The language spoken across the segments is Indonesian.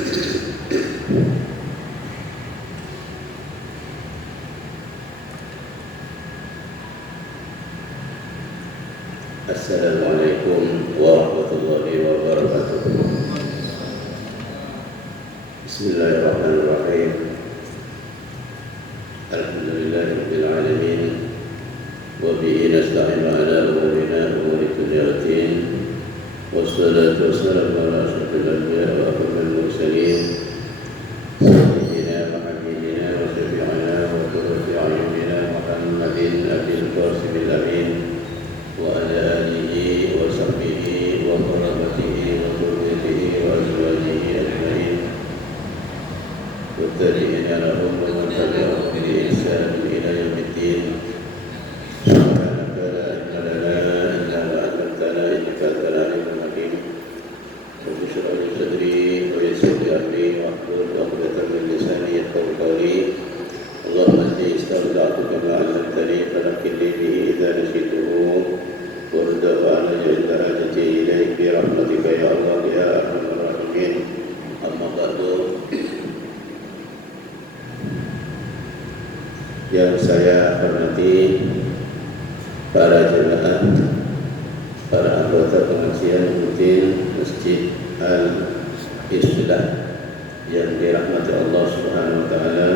Assalamualaikum warahmatullahi wabarakatuh. Bismillahirrahmanirrahim. Alhamdulillahirabbil alamin. Wa bihi nasta'inu ala umuri dunya waddin. Wassalatu wassalamu ala asyrafil anbiya'i wa akramil mursalin. Sayyidina wa habibina wa syafi'ina wa qurrati a'yunina Muhammadin abil qasimil amin. Wa ala alihi wa sahbihi wa qarabatihi wa dhurriyyatihi wa azwajihi ajma'in. Wa tabi'ina lahum wa man tabi'ahum bi ihsan ila yaumiddin. Subhanaka la ilma lana illa ma 'allamtana innaka antal alimul hakim. Rabbi shrah li sadri wa yassir li amri wahlul 'uqdatam min lisani yafqahu qawli. Allahumma inni astagfiruka ma 'allamtani falakinni bihi idza nasituhu. Warda jalla hajati ilaik bi rahmatika ya Allah ya arhamar rahimin. Amma ba'du. Yang saya hormati para jemaah, para anggota pengajian rutin Masjid Al-Islah yang dirahmati Allah Subhanahu wa taala,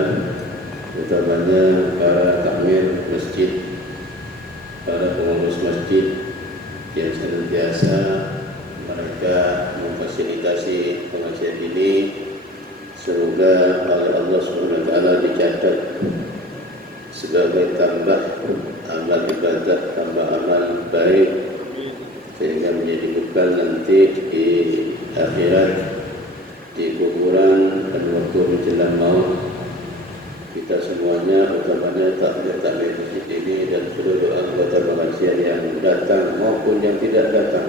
utamanya para takmir masjid, para pengurus masjid yang senantiasa mereka memfasilitasi pengajian ini. Semoga oleh Allah SWT dicatat sebagai tambah amal ibadah, tambah amal baik, sehingga menjadi bekal nanti di akhirat, di kuburan dan waktu menjelang maut. Kita semuanya, utamanya takmir masjid ini dan seluruh anggota pengajian yang datang maupun yang tidak datang,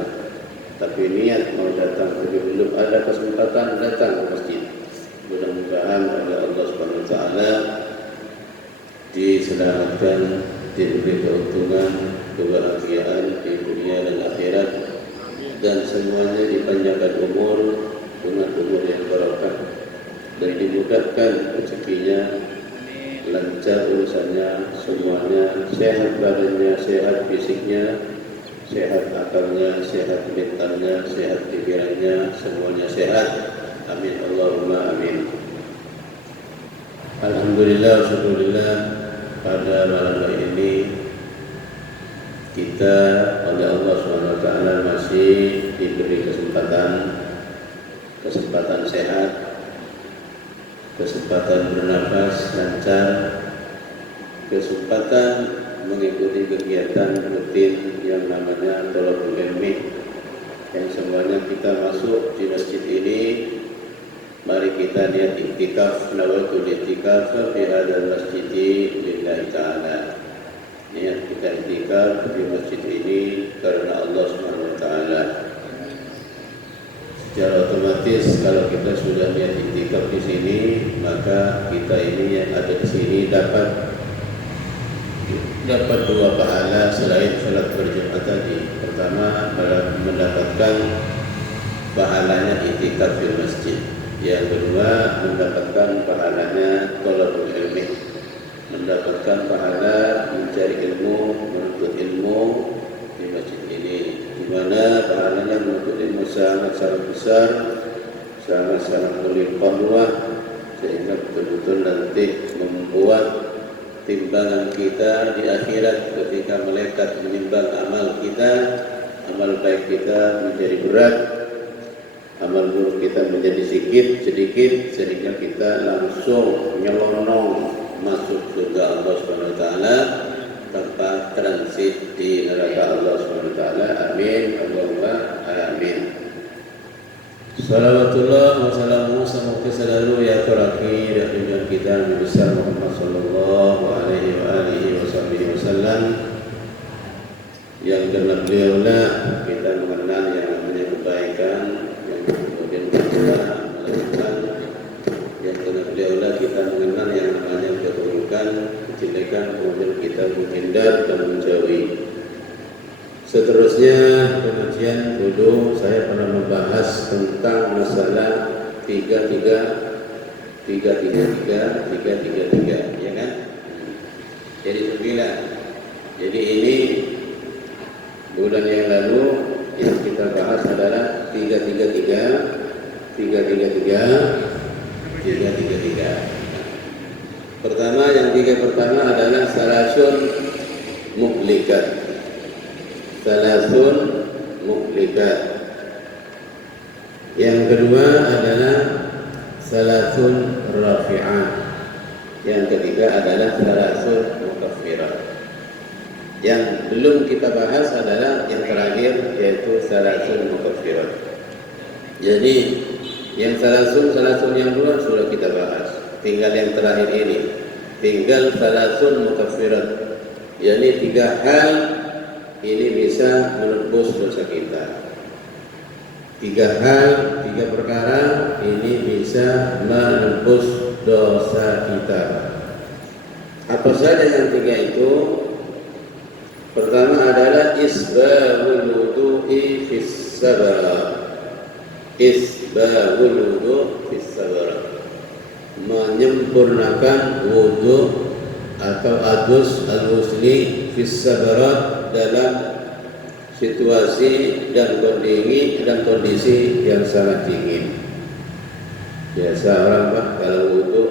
tapi niat mau datang tapi belum ada kesempatan datang ke masjid, mudah-mudahan oleh Allah Subhanahu wa taala diselamatkan, diberi keuntungan, kebahagiaan di dunia dan akhirat, dan semuanya dipanjangkan umur dengan umur yang barokah dan dimudahkan rezekinya, lancar urusannya, semuanya sehat badannya, sehat fisiknya, sehat akalnya, sehat mentalnya, sehat pikirannya, semuanya sehat. Amin Allahumma amin. Alhamdulillah, syukurillah, pada malam hari ini kita oleh Allah SWT masih diberi kesempatan sehat, kesempatan bernafas lancar, kesempatan mengikuti kegiatan rutin yang namanya thalabul ilmi, yang semuanya kita masuk di masjid ini. Mari kita niat iktikaf, nawaitul iktikaf fi hadzal masjid lillahi ta'ala. Niat kita iktikaf di masjid ini karena Allah Subhanahu wa taala. Secara otomatis kalau kita sudah niat iktikaf di sini, maka kita ini yang ada di sini dapat dua pahala selain salat berjamaah tadi. Pertama, mendapatkan pahalanya iktikaf di masjid. Yang kedua, mendapatkan pahalanya thalabul ilmi, mendapatkan pahala mencari ilmu, menuntut ilmu di masjid ini, di mana pahalanya menuntut ilmu sangat-sangat besar, sangat-sangat melimpah ruah, sehingga betul-betul nanti membuat timbangan kita di akhirat ketika malaikat menimbang amal kita, amal baik kita menjadi berat, amal buruk kita menjadi sedikit, sehingga kita langsung nyelonong masuk surga Allah Subhanahu wa taala tanpa transit di neraka Allah Subhanahu wa taala. Amin Allahumma amin. Salawatullah wa salamu semoga selalu ya teraki dan junjungan kita Nabi besar Muhammad sallallahu alaihi wa alihi wasallam, yang karena beliaulah kita mengenal yang namanya kebaikan, yang kemudian kita melakukan, yang karena beliaulah kita mengenal yang namanya keburukan, kejelekan, kemudian kita menghindar dan menjauhi. Seterusnya pengajian dulu saya pernah membahas tentang masalah tiga tiga tiga tiga tiga tiga tiga tiga, ya kan? Jadi 9. Jadi ini bulan yang lalu yang kita bahas adalah 333 333 333. Pertama, yang 3 pertama adalah salasun muhlikat. Salasun muhlikat. Yang kedua adalah salasun rafi'at. Yang ketiga adalah salasun mukaffirat. Yang belum kita bahas adalah yang terakhir, yaitu salasun mukaffirat. Jadi yang salasun yang dua sudah kita bahas. Tinggal yang terakhir ini, tinggal salasun mukaffirat. Yani 3 hal ini bisa menebus dosa kita. 3 hal, 3 perkara ini bisa menebus dosa kita. Apa saja yang 3 itu? Pertama adalah isbahul wudu'i fis sabar. Isbahul wudu' fis sabar. Menyempurnakan wudu atau adus al-ghusli fis sabarat dalam situasi dan kondisi yang sangat dingin. Biasa orang Pak kalau wudu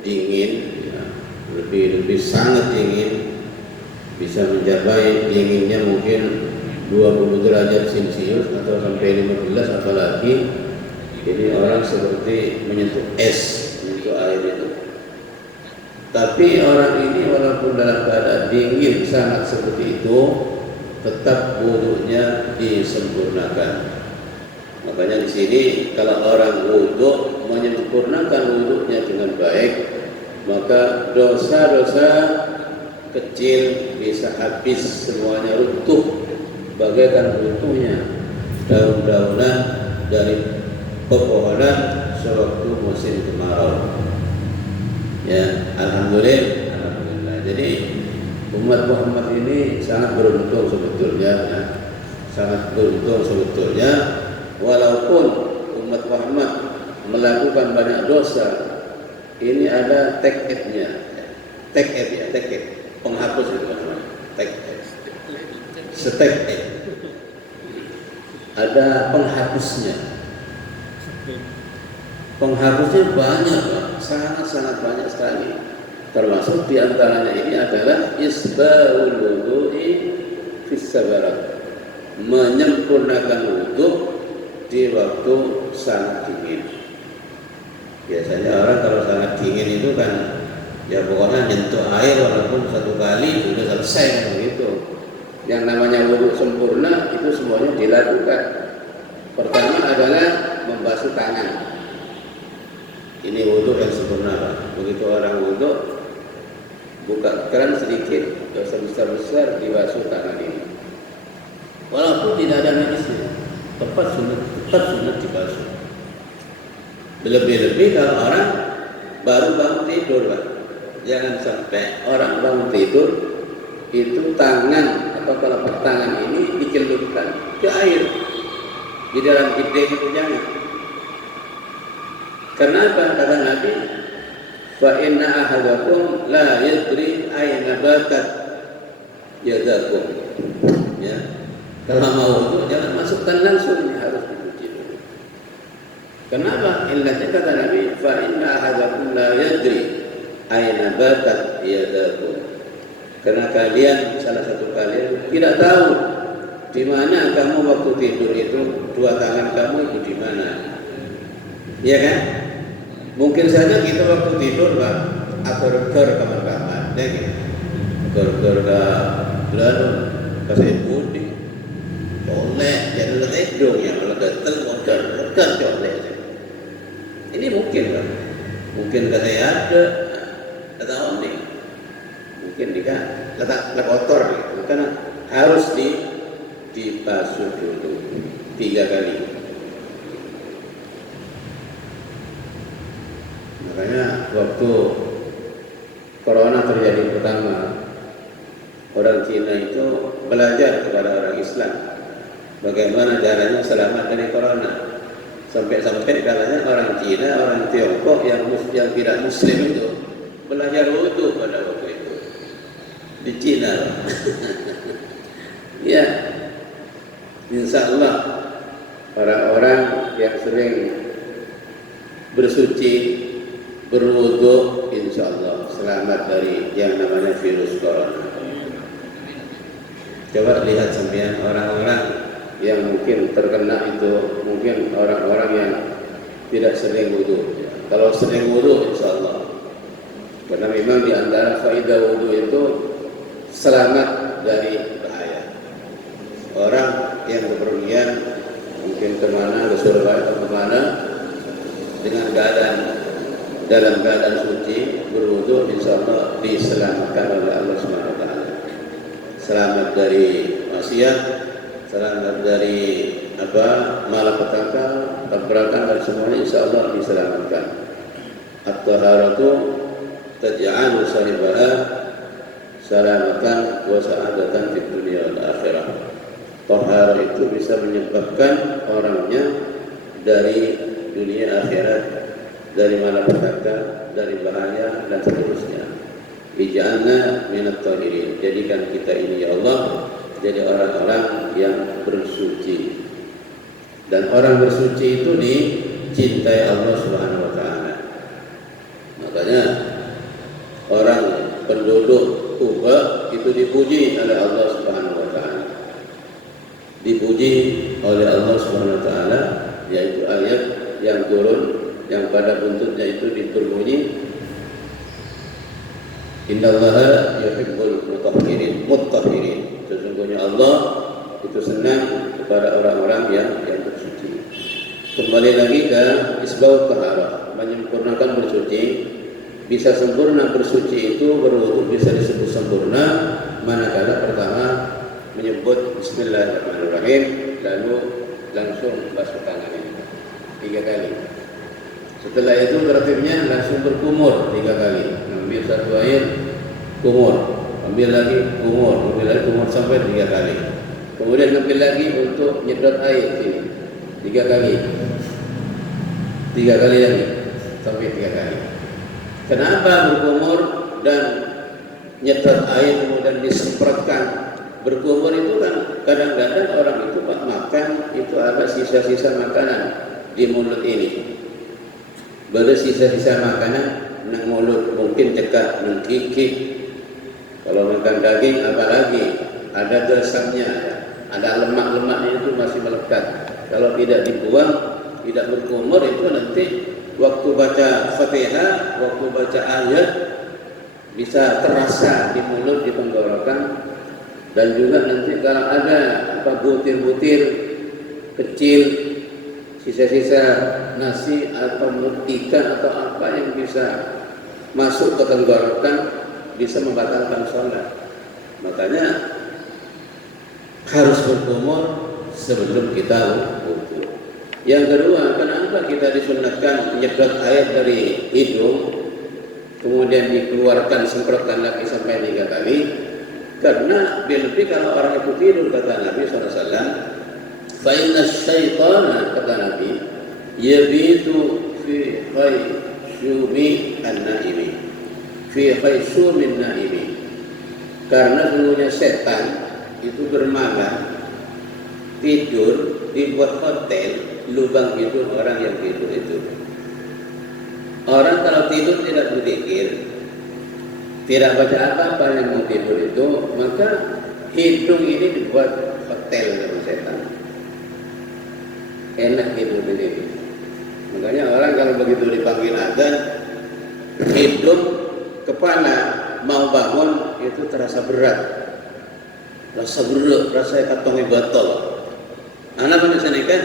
dingin, ya, lebih sangat dingin, bisa mencapai dinginnya mungkin 20 derajat Celcius atau sampai 15 apalagi. Jadi orang seperti menyentuh es, menyentuh air itu. Tapi orang ini walaupun dalam keadaan dingin sangat seperti itu, tetap wudunya disempurnakan. Makanya di sini kalau orang wudu menyempurnakan wudunya dengan baik, maka dosa-dosa kecil bisa habis semuanya, runtuh bagaikan runtuhnya daun-daunan dari pepohonan sewaktu musim kemarau. Ya, alhamdulillah. Jadi umat Muhammad ini sangat beruntung sebetulnya, ya. Sangat beruntung sebetulnya, walaupun umat Muhammad melakukan banyak dosa. Ini ada take-nya, penghapus itu namanya, step. Ada penghapusnya. Penghapusnya banyak, Pak. Sangat banyak sekali. Termasuk diantaranya ini adalah isbahul wudu'i fis sabarat. Menyempurnakan wudu di waktu sangat dingin. Biasanya orang kalau sangat dingin itu kan ya pokoknya nyentuh air walaupun 1 kali sudah selesai kan begitu. Yang namanya wudu sempurna itu semuanya dilakukan. Pertama adalah membasuh tangan. Ini wudu yang sempurna, Pak. Begitu orang wudu, buka keran sedikit, dosa besar-besar dibasuh tangan ini. Walaupun tidak ada medisnya, tetap sunat dibasuh. Lebih-lebih kalau orang baru bangun tidur, Pak. Jangan sampai orang bangun tidur itu tangan atau telapak tangan ini dicelupkan ke air di dalam bideng itu, jangan. Kenapa? Kata Nabi, fa inna ahadakum la yadri aina batat yadakum. Ya. Kalau mau wudu jangan masukkan langsung, harus dicuci dulu. Kenapa? Illatnya kata Nabi, fa inna ahadakum la yadri aina batat yadakum. Karena kalian, salah satu kalian tidak tahu di mana kamu waktu tidur itu, 2 tangan kamu itu di mana. Iya kan? Mungkin saja kita waktu tidur, Pak, agar-agar kamar-kamar, ya gitu. Agar-agar ke lalu kasih budi. Boleh, jangan letak dong yang letak modal boleh. Ini mungkin, Pak. Mungkin katanya ada, tahu nih. Mungkin dia letak kotor, gitu. Karena harus dibasuh dulu 3 kali. Makanya waktu corona terjadi pertama, orang Cina itu belajar kepada orang Islam bagaimana caranya selamat dari corona. Sampai-sampai kalanya orang Cina, orang Tiongkok yang tidak Muslim itu belajar wudu pada waktu itu di Cina. Ya, insya Allah orang-orang yang sering bersuci, berwudu, insya Allah selamat dari yang namanya virus corona. Coba lihat sampean orang-orang yang mungkin terkena itu, mungkin orang-orang yang tidak sering wudu. Kalau sering wudu, insya Allah, karena memang di antara faedah wudu itu selamat dari bahaya. Orang yang bepergian mungkin kemana, ke surga atau kemana, dengan dalam keadaan suci berwudu, insya Allah diselamatkan oleh Allah SWT. Selamat dari maksiat, selamat dari malapetaka, tabrakan, dan semuanya insya Allah diselamatkan. At-taharatu taj'alu sahibaha salamatan wa sa'adatan fid dunya wal akhirah. Taharah itu bisa menyebabkan orangnya dari dunia akhirat, dari malapetaka, dari bahaya, dan seterusnya. Ij'alna minat tahirin. Jadikan kita ini ya Allah jadi orang-orang yang bersuci. Dan orang bersuci itu dicintai Allah Subhanahu wa taala. Makanya orang penduduk Kuba itu dipuji oleh Allah Subhanahu wa taala. Dipuji oleh Allah Subhanahu wa taala, yaitu ayat yang turun yang pada buntutnya itu berbunyi Innallaha yuhibbul mutahhirin. Sesungguhnya Allah itu senang kepada orang-orang yang bersuci. Kembali lagi ke isbaut taharah, menyempurnakan bersuci. Bisa sempurna bersuci itu berwudu bisa disebut sempurna manakala pertama menyebut Bismillahirrahmanirrahim, lalu langsung basuh tangan 3 kali. Setelah itu tertibnya langsung berkumur 3 kali. Ambil satu air, kumur, ambil lagi, kumur sampai 3 kali. Kemudian ambil lagi untuk nyedot air sini 3 kali. 3 kali lagi sampai 3 kali. Kenapa berkumur dan nyedot air kemudian disemprotkan? Berkumur itu kan kadang-kadang orang itu pak makan itu ada sisa-sisa makanan di mulut ini. Baru sisa-sisa makanan nang mulut, mungkin cekak, menggigit. Kalau makan daging apalagi ada gesamnya, ada lemak-lemaknya itu masih melekat. Kalau tidak dibuang, tidak berkumur itu nanti waktu baca Fatihah, waktu baca ayat bisa terasa di mulut, di tenggorokan. Dan juga nanti kalau ada butir-butir kecil, sisa-sisa nasi atau ikan atau apa yang bisa masuk ke tenggorokan bisa membatalkan sholat. Makanya harus berkumur sebelum kita wudu. Yang kedua, kenapa kita disunatkan menyedot air dari hidung kemudian dikeluarkan, semprotkan lagi sampai 3 kali? Karena lebih kalau orang itu tidur, kata Nabi SAW, fa inna syaitana, kata Nabi, yabitu fi khayshumi an-naimi, fi khayshumi an-naimi. Karena sesungguhnya setan itu bermalam tidur dibuat hotel, lubang tidur orang yang tidur itu. Orang kalau tidur tidak berzikir, tidak baca apa-apa yang mau tidur itu, maka hidung ini dibuat hotel sama setan. Enak tidur di sini. Makanya orang kalau begitu dipanggil azan, hidung, kepala mau bangun itu terasa berat, rasa berat, rasa katongi botol. Anak manusia ini kan,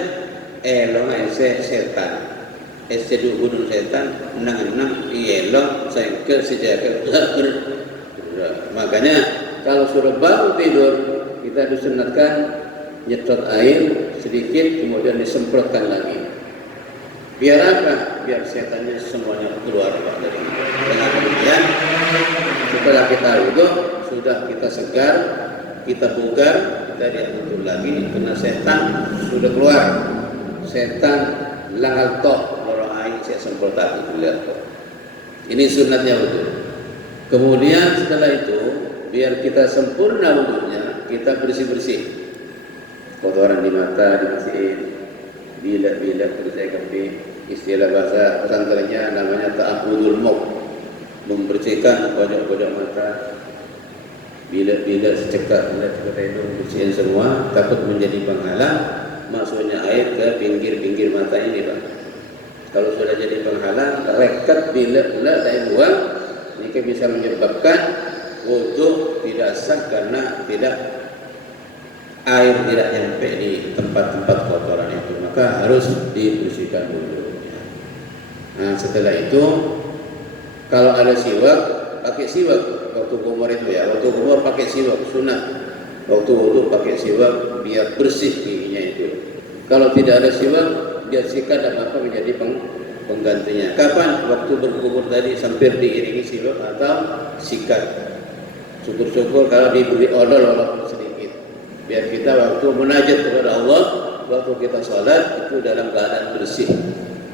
elong setan. Esjedu gunung setan menang-menang ielong sengkel sejaga. Makanya kalau sudah baru tidur kita disunatkan nyedot air sedikit kemudian disemprotkan lagi. Biar apa? Biar setannya semuanya keluar dari kita. Dengan demikian setelah kita wudu sudah kita segar, kita bugar, kita tidak butuh lagi karena setan sudah keluar. Setan langal toh loro aing saya semprotake dilihat. Ini sunatnya wudu. Kemudian setelah itu biar kita sempurna wudunya, kita bersih-bersih. Kotoran di mata dibersihin, bila-bila bersihkan di istilah bahasa pesantrennya namanya ta'abudul muq, membersihkan pojok-pojok mata, bila-bila secekak itu bersihin semua, takut menjadi penghalang masuknya air ke pinggir-pinggir mata ini, Pak. Kalau sudah jadi penghalang, rekat bila-bila saya buang, ini bisa menyebabkan wudu tidak sah karena air tidak nyampe di tempat-tempat kotoran itu, maka harus dibersihkan dulu. Nah, setelah itu kalau ada siwak, pakai siwak waktu kumur itu ya. Waktu kumur pakai siwak sunat. Waktu wudu pakai siwak biar bersih giginya itu. Kalau tidak ada siwak, dia sikat dan apa menjadi penggantinya. Kapan? Waktu berkumur tadi hampir diiringi siwak atau sikat. Syukur-syukur kalau diberi odol walaupun sedikit. Biar kita waktu munajat kepada Allah, waktu kita sholat itu dalam keadaan bersih,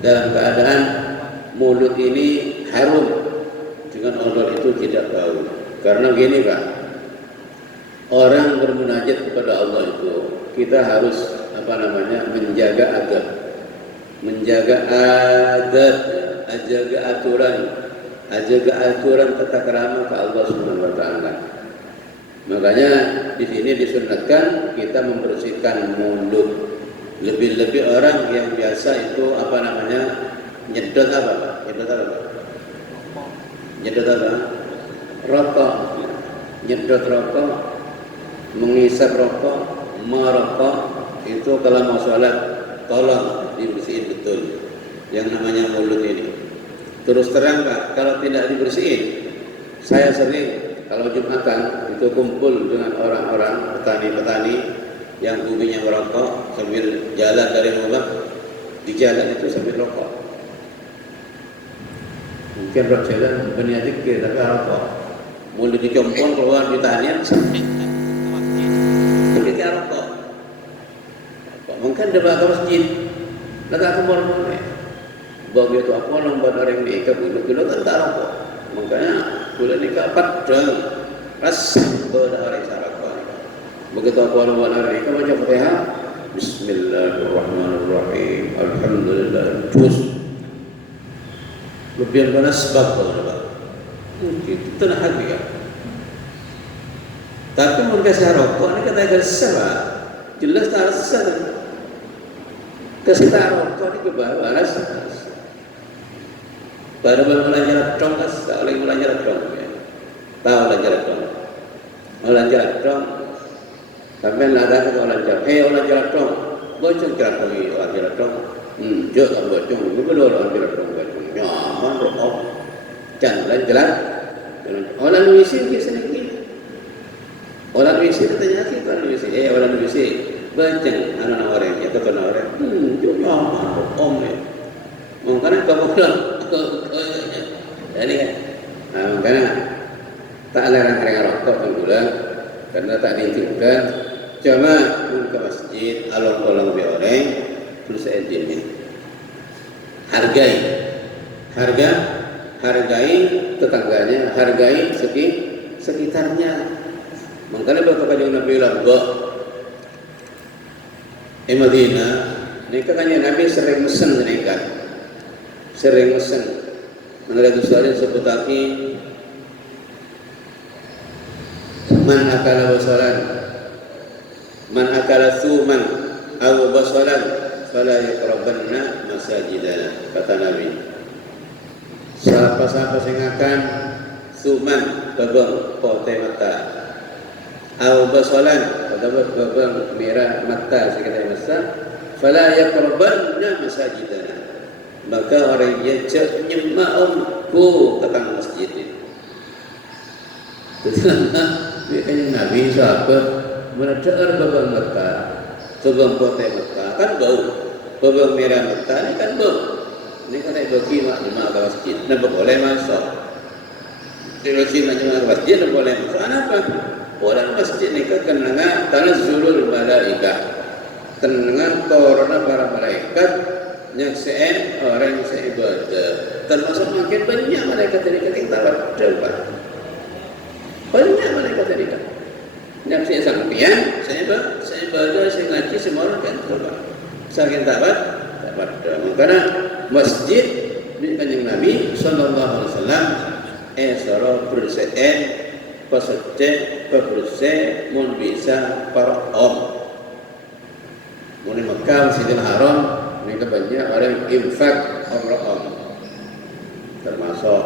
dalam keadaan mulut ini harum, dengan odol itu tidak bau. Karena gini Pak, orang bermunajat kepada Allah itu kita harus menjaga adab, menjaga aturan tata krama ke Allah Subhanahu wa taala. Makanya di sini disunatkan kita membersihkan mulut. Lebih-lebih orang yang biasa itu nyedot apa Pak? Nyedot apa? Rokok. Nyedot rokok, mengisap rokok, merokok, itu kalau mau sholat tolong dibersihin betul yang namanya mulut ini. Terus terang Pak, kalau tidak dibersihin, saya sering kalau Jumatan itu kumpul dengan orang-orang petani-petani yang hobinya merokok sambil jalan dari rumah, di jalan itu sambil rokok. Mungkin rokok jalan berniat dikir tapi rokok. Mulai dicompong keluar di tanian sampai rokok. Mungkin debat ke masjid, letak ke mall-mall. Begitu apa lomba orang mereka bulu-bulu tentang rokok. Makanya bulan ini padang rasa berdarah sarakon. Begitu aku orang mereka baca Fatihah, Bismillahirrahmanirrahim, Alhamdulillah, terus lebih panas sebab itu tenang hati kan. Tapi mereka saya rokok ini kata kesal, jelas tak rasa. Kesal rokok ini ke bawah rasa. Baru belajar dong, tak boleh belajar dong. Tahu belajar dong. Belajar dong. Sampai ada ke belajar. Belajar dong. Bocong kira kali belajar dong. Jangan bocong. Itu kedua belajar dong. Nyaman rokok. Jangan belajar. Orang Indonesia biasanya gitu. Orang Indonesia tanya kita orang Indonesia. Orang Indonesia bocong. Anak orang ya kata orang. Nyaman rokok ni. Makanya kamu bilang. Jadi kan, makanya tak larang-larang rokok bulan karena tak diizinkan. Cuma ke masjid, along-along orang terus saya diamin. Hargai tetangganya, hargai sekitarnya. Makanya Bapak Kanjeng Nabi bilang, Madinah, nikah kan Nabi sering mesen nikah. Sering mesen menurut Ustaz sebut lagi man akala suman aw basalan fala yaqrabanna masajidana, kata Nabi. Siapa sing akan suman babang pote mata aw basalan babang merah mata sekali masa fala yaqrabanna masajidana, maka orang yang nyema'umku datang masjid itu. Makanya Nabi sahabat mendengar babang mata, babang potai mata kan bau, babang merah mata ini kan bau. Ini kan saya bagi maknuma ke masjid, tidak boleh masuk. Tidak maknuma ke masjid, tidak boleh masuk. Kenapa? Orang masjid ini kan kenangan tanazzulul malaikah, kenangan turunnya para malaikat nyaksiin orang yang seibadah, termasuk makin banyak malaikat terikat yang tawaddu, Pak. Banyak malaikat terikat nyaksiin sampeyan seibadah, saya ngaji semua orang kan Pak. Saking tawaddu. Makanya masjid di Kanjeng Nabi sallallahu alaihi wasallam sara berseen pasecek bersih mun bisa parom. Mun di Mekah Masjidil Haram ini banyak orang infak umrah, termasuk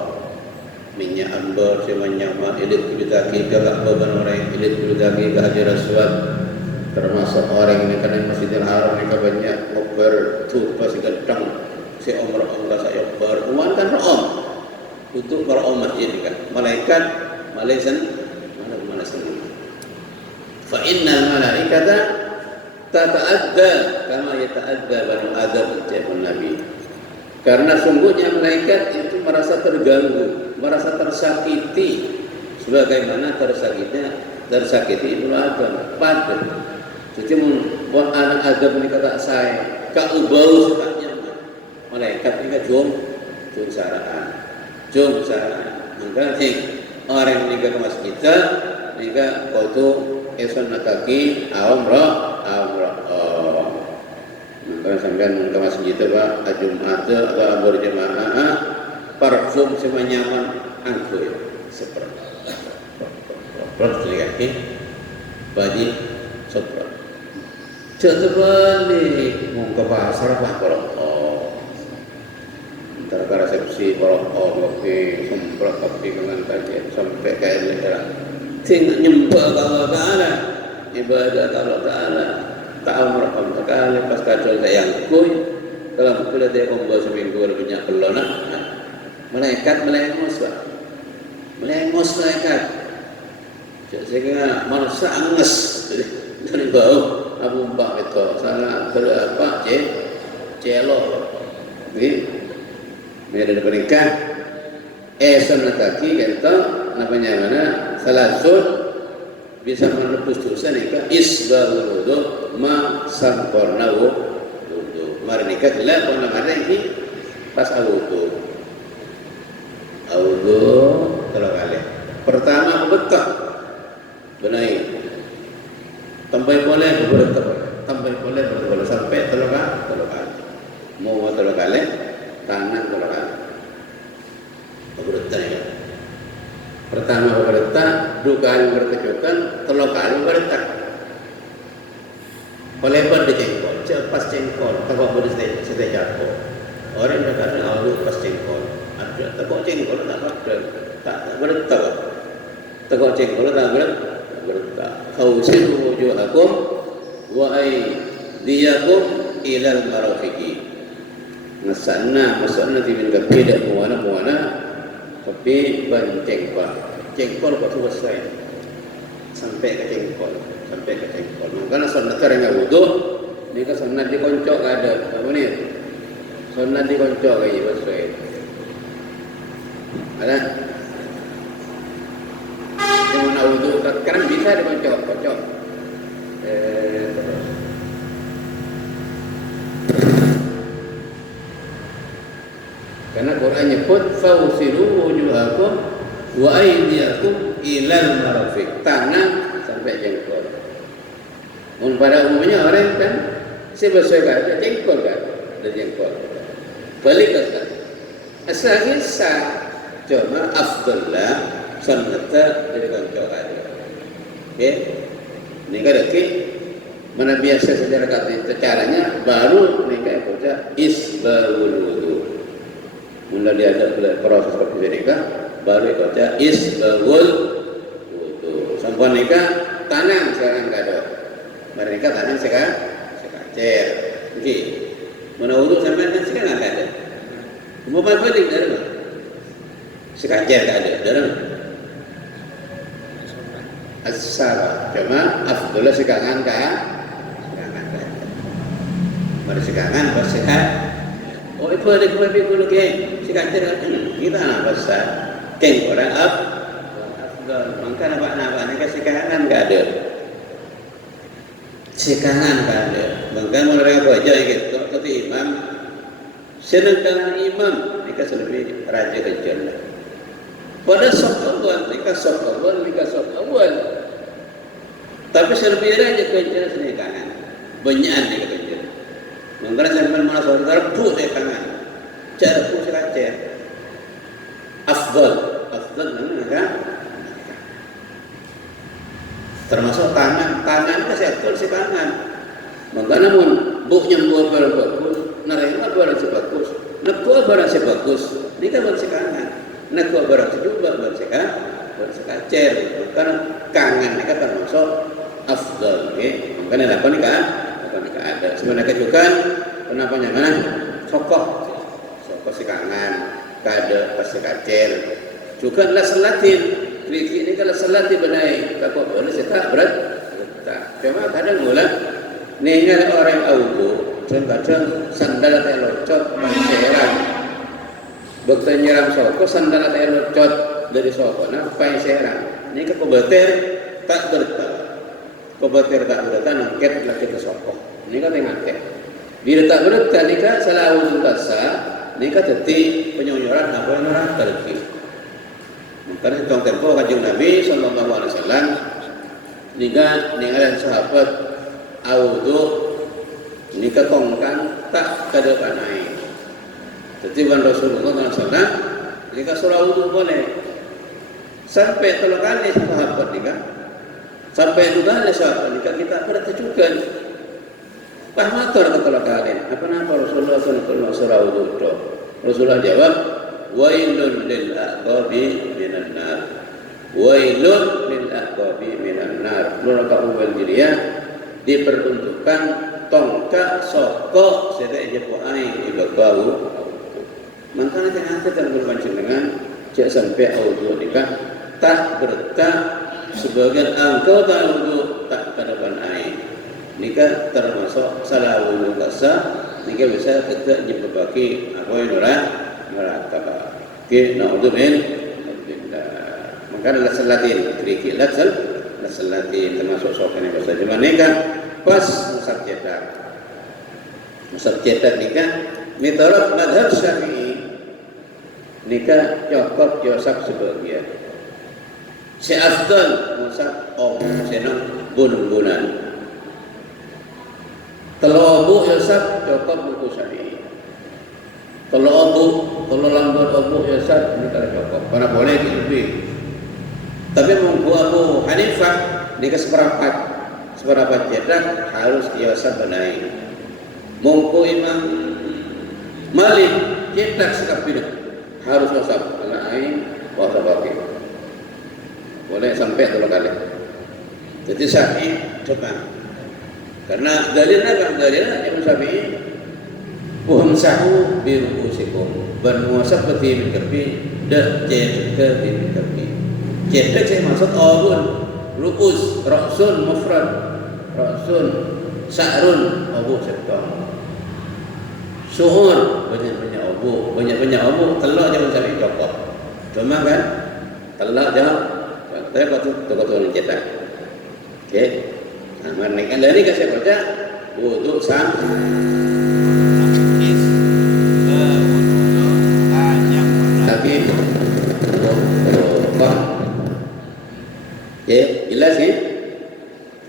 minyak amber semuanya ilit kulit kaki galak beban orang ilit kulit kaki ke Hajar Aswad, termasuk orang ini karena Masjidil Haram ini banyak ngoper tuh pas gedang si umrah saya beruan kan rom untuk berom masjid kan malaikat malaisan mana sendiri. Fa innal malaikata tata'adda kama yata'adda bani Adam ucapan Nabi. Karena sungguhnya malaikat itu merasa terganggu, merasa tersakiti sebagaimana tersakiti Ibnu Adam pada. Jadi buat anak Adam ini kata saya, kau bau sekatnya malaikat ini jom saraan. Maka orang ini ke masjid kita, mereka foto eson nakaki umrah. Maka sampai ke masjid itu Pak, Jumat atau berjemaah, parfum semua nyaman angkuh seperti kaki, baju seperti. Terbalik mau ke pasar Pak kalau antara resepsi kalau kopi semprot kopi dengan kajian sampai kayak daerah tinggal nyembah Allah Ta'ala ibadah Allah Ta'ala ta'am rahmat sekali pas kacau sayang kuy dalam kulit dia kombo seminggu lebihnya pelona malaikat melengos malaikat sehingga manusia anges dari bau Abu Mbak itu sangat berapa celok ini dari pernikahan esan kaki kata namanya mana salasun bisa menebus dosa nikah isbahul wudu ma sampurna wudu mari nikah lah pada mana ini pas wudu kalau kali pertama betah benahi tambah boleh sampai telur kali mau telur kali tangan telur kali berdetak ya. Pertama berdetak, dua kali berdetak, telur kali berdetak. Pelebar di jengkol, pas jengkol, takut berdetak setelah jatuh. Orang yang kata Allah pas jengkol, ada takut jengkol tak berdetak. Takut jengkol tak berdetak. Khawsiru wujuhakum wa aydiyakum ilal marafiqi. Maksudnya timin kepidak muana tapi cengkol kok selesai sampai ke cengkol. Makanya sunat orang yang wudu ini kan sunat dikoncok ada apa ni? Sunat dikoncok aja selesai. Ada yang nak wudu kan bisa dikoncok. Karena Quran nyebut fawsilu wujuhakum wa aydiyakum ilal marafiq, tangan sampai jengkol. Pada umumnya orang kan sesuai jengkol kan, dan jengkol. Balik ke asalnya sah, cuma afdallah sunnata dari kancok ada. Oke, ini kan mana biasa secara kata caranya baru nikah baca isbahul wudu. Mula dia ada proses seperti nikah baru baca isbahul wudu. Sampai nikah tanang sekarang kado. Mereka tanang sekarang sekacer. Oke. Mana wudu sampai kan sekarang ada. Mau balik dari mana? Sekacer ada dari asal. Cuma afdalnya sekangan mari sekangan pas sehat. Oh itu ada kebaikan dulu ke sekancer kita nak pasal keng orang afdal. Maka nampak ni sekangan enggak ada. Sekangan enggak ada. Maka mereka baca gitu kata imam Sedangkan imam mereka lebih raja kerjaan. Pada sok awal mereka sok awal. Tapi lebih raja kerjaan sini kanan. Banyak mereka kerjaan. Mengapa sampai mana saudara pun di kanan. Cara pun seracer. Afdal mana kan? Termasuk tangan itu sektor si tangan. Maka namun buknya buat barang bagus, narema barang si bagus, nakua barang si bagus, ini kan barang si kanan, nakua barang si juga barang si kacer. Karena kangen ini kan termasuk afdal, makanya apa nih kan ada. Sebenarnya juga kenapa jangan sokoh si kangen, kada pas si kacer, juga adalah selatin. Ini kalau selatin benai, tak boleh saya berat. Cuma kadang mula ningal orang auto, kadang sandal atau locot panceran. Bekta nyiram soko sandal atau locot dari soko, nah panceran. Ini kebeter tak berta, kebeter tak berta nangket lagi ke soko. Ini kan ngangket. Bila tak berta nikah salah auto tasa, nikah jadi penyonyoran apa yang orang terkir. Karena itu tempo kanjeng Nabi sallallahu alaihi wasallam nikah dengan sahabat audu nikah tongkan tak kada panai. Jadi wan Rasulullah sallallahu alaihi wasallam nikah surah audu boleh. Sampai 3 kali sahabat nikah. Sampai 2 kali sahabat nikah kita pertujukan. Pahmator kata kalian. Apa nama Rasulullah sallallahu alaihi wasallam surah audu itu? Rasulullah jawab, wailun lil aqabi minan nar. Wailun lil aqabi minan nar. Nuraka uwal jiliyah diperuntukkan tongkat sokok sedek jepuai ibabau. Makanya ternyata dan berpancingan cak sampai audio nikah tak berkah sebagian angkau tak audio tak kadapan air. Nikah termasuk salah audio kasa. Nikah bisa kita jempaki apa yang neraka. Oke, naudzubillah. Maka adalah selatin, kriki selatin termasuk sopan yang bahasa Jerman nikah pas musab cetak nikah mitorot madhab syafi'i nikah cokok josap sebagian si afdal musab senang bun-bunan telobu josap cokok buku syafi'i kalau lambut obu josap ini kalau cokok karena boleh lebih. Tapi mengku Abu Hanifah nikah seperempat cetak harus josap benahi. Mengku Imam Malik cetak sekapina harus josap benahi waktu bagi. Boleh sampai 3 kali. Jadi Syafi'i coba. Karena dalilnya Imam Syafi'i wamsahu bi ru'usikum bermuasab beti kerpi dak cetak di kerpi. Cetak saya maksud awun ru'us ra'sun mufrad ra'sun sa'run abu setong su'ur banyak-banyak abu telak jangan cari cokok cuma kan telak jangan saya kata cetak oke sama naikkan dari kasih baca wudhu tapi ya, jelas ya.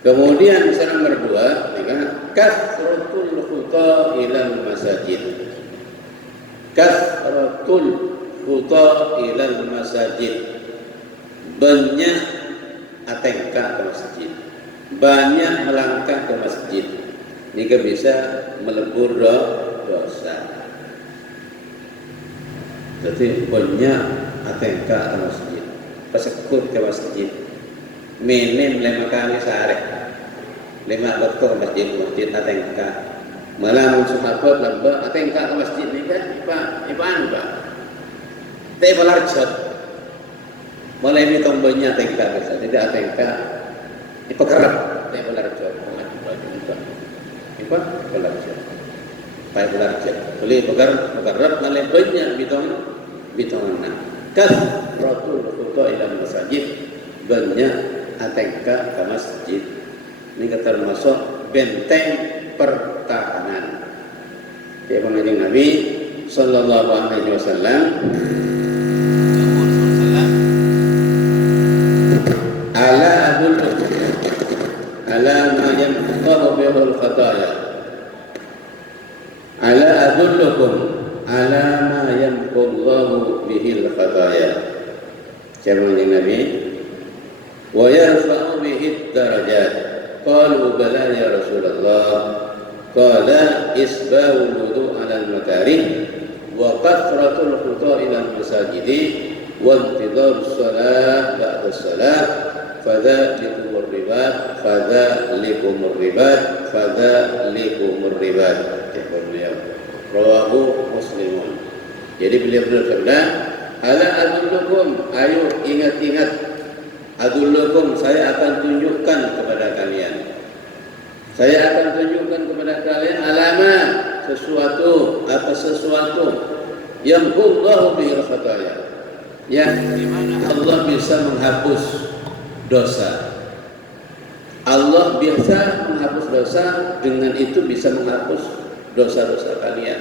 Kemudian misalnya nomor 2, kasratul khuta ilal masajid. Kasratul khuta ilal masajid. Banyak atengkah ke masjid. Banyak melangkah ke masjid. Ini bisa melebur dosa. Jadi banyak atengkah ke masjid. Pasekut ke masjid. Minim 5 kali sehari 5 waktu ke masjid atengka malam sahabat lamba atengka ke masjid ni kan ipan pak teh balarjat mulai ni tombanya atengka biasa tidak atengka ipakarap teh balarjat ipan balarjat pai balarjat boleh bagarap mulai banyak bitongan kas ratul khuta ila masjid banyak atengka ke masjid. Ini termasuk benteng pertahanan. Ya pengajian Nabi sallallahu alaihi wasallam, ala adullukum ala ma yamqahu bihul khataya, ala adullukum ala ma yamqallahu bihil khataya. Jawab Nabi, wa yarfa'u bihi darajat. Qalu bala ya Rasulullah. Qala isbahul wudu' 'ala al-makarih wa kathratul khuta' ila al-masajid wa intidharus salat ba'da salat fadzalikumur ribat fadzalikumur ribat fadzalikumur ribat. Rawahu Muslimun. Jadi beliau bersabda, ala adullukum, ayo ingat-ingat, adullukum, saya akan tunjukkan kepada kalian, saya akan tunjukkan kepada kalian alama, sesuatu, apa sesuatu yang Allahu bihil khataya, yang dimana Allah bisa menghapus dosa. Allah biasa menghapus dosa, dengan itu bisa menghapus dosa-dosa kalian.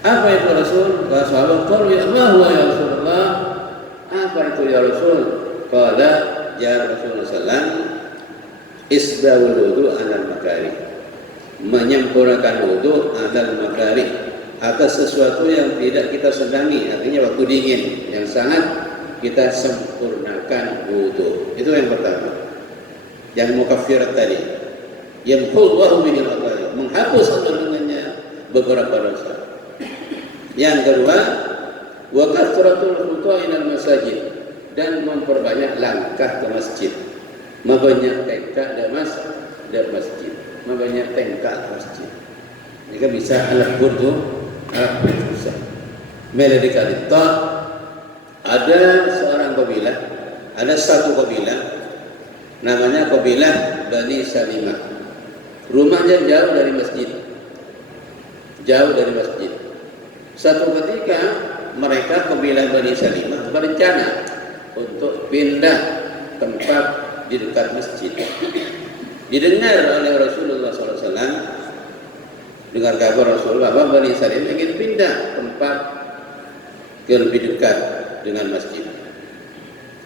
Apa itu Rasul? Sahabat qalu ya Allah wa ya Rasulullah. Apa itu ya Rasul? Qala ya Rasulullah sallam, isbahul wudu' 'alal makarih. Menyempurnakan wudu' 'alal makarih, atas sesuatu yang tidak kita senangi, artinya waktu dingin yang sangat kita sempurnakan wudu. Itu yang pertama. Yang mukaffirat tadi. Yang Allahu bihil khataya, menghapus dengannya beberapa dosa. Yang kedua, wa kathratul khuta' ilal masajid, dan memperbanyak langkah ke masjid. Membanyak tengkak dan masjid. Membanyak tengkak ke masjid. Jika bisa alat burdu, alat susah. Meladika litta, ada seorang kabilah, ada satu kabilah, namanya kabilah Bani Salimah. Rumahnya jauh dari masjid. Jauh dari masjid. Suatu ketika mereka kabilah Bani Salimah berencana untuk pindah tempat di dekat masjid. Didengar oleh Rasulullah SAW, dengar kabar Rasulullah bahwa Bani Salimah ingin pindah tempat ke lebih dekat dengan masjid.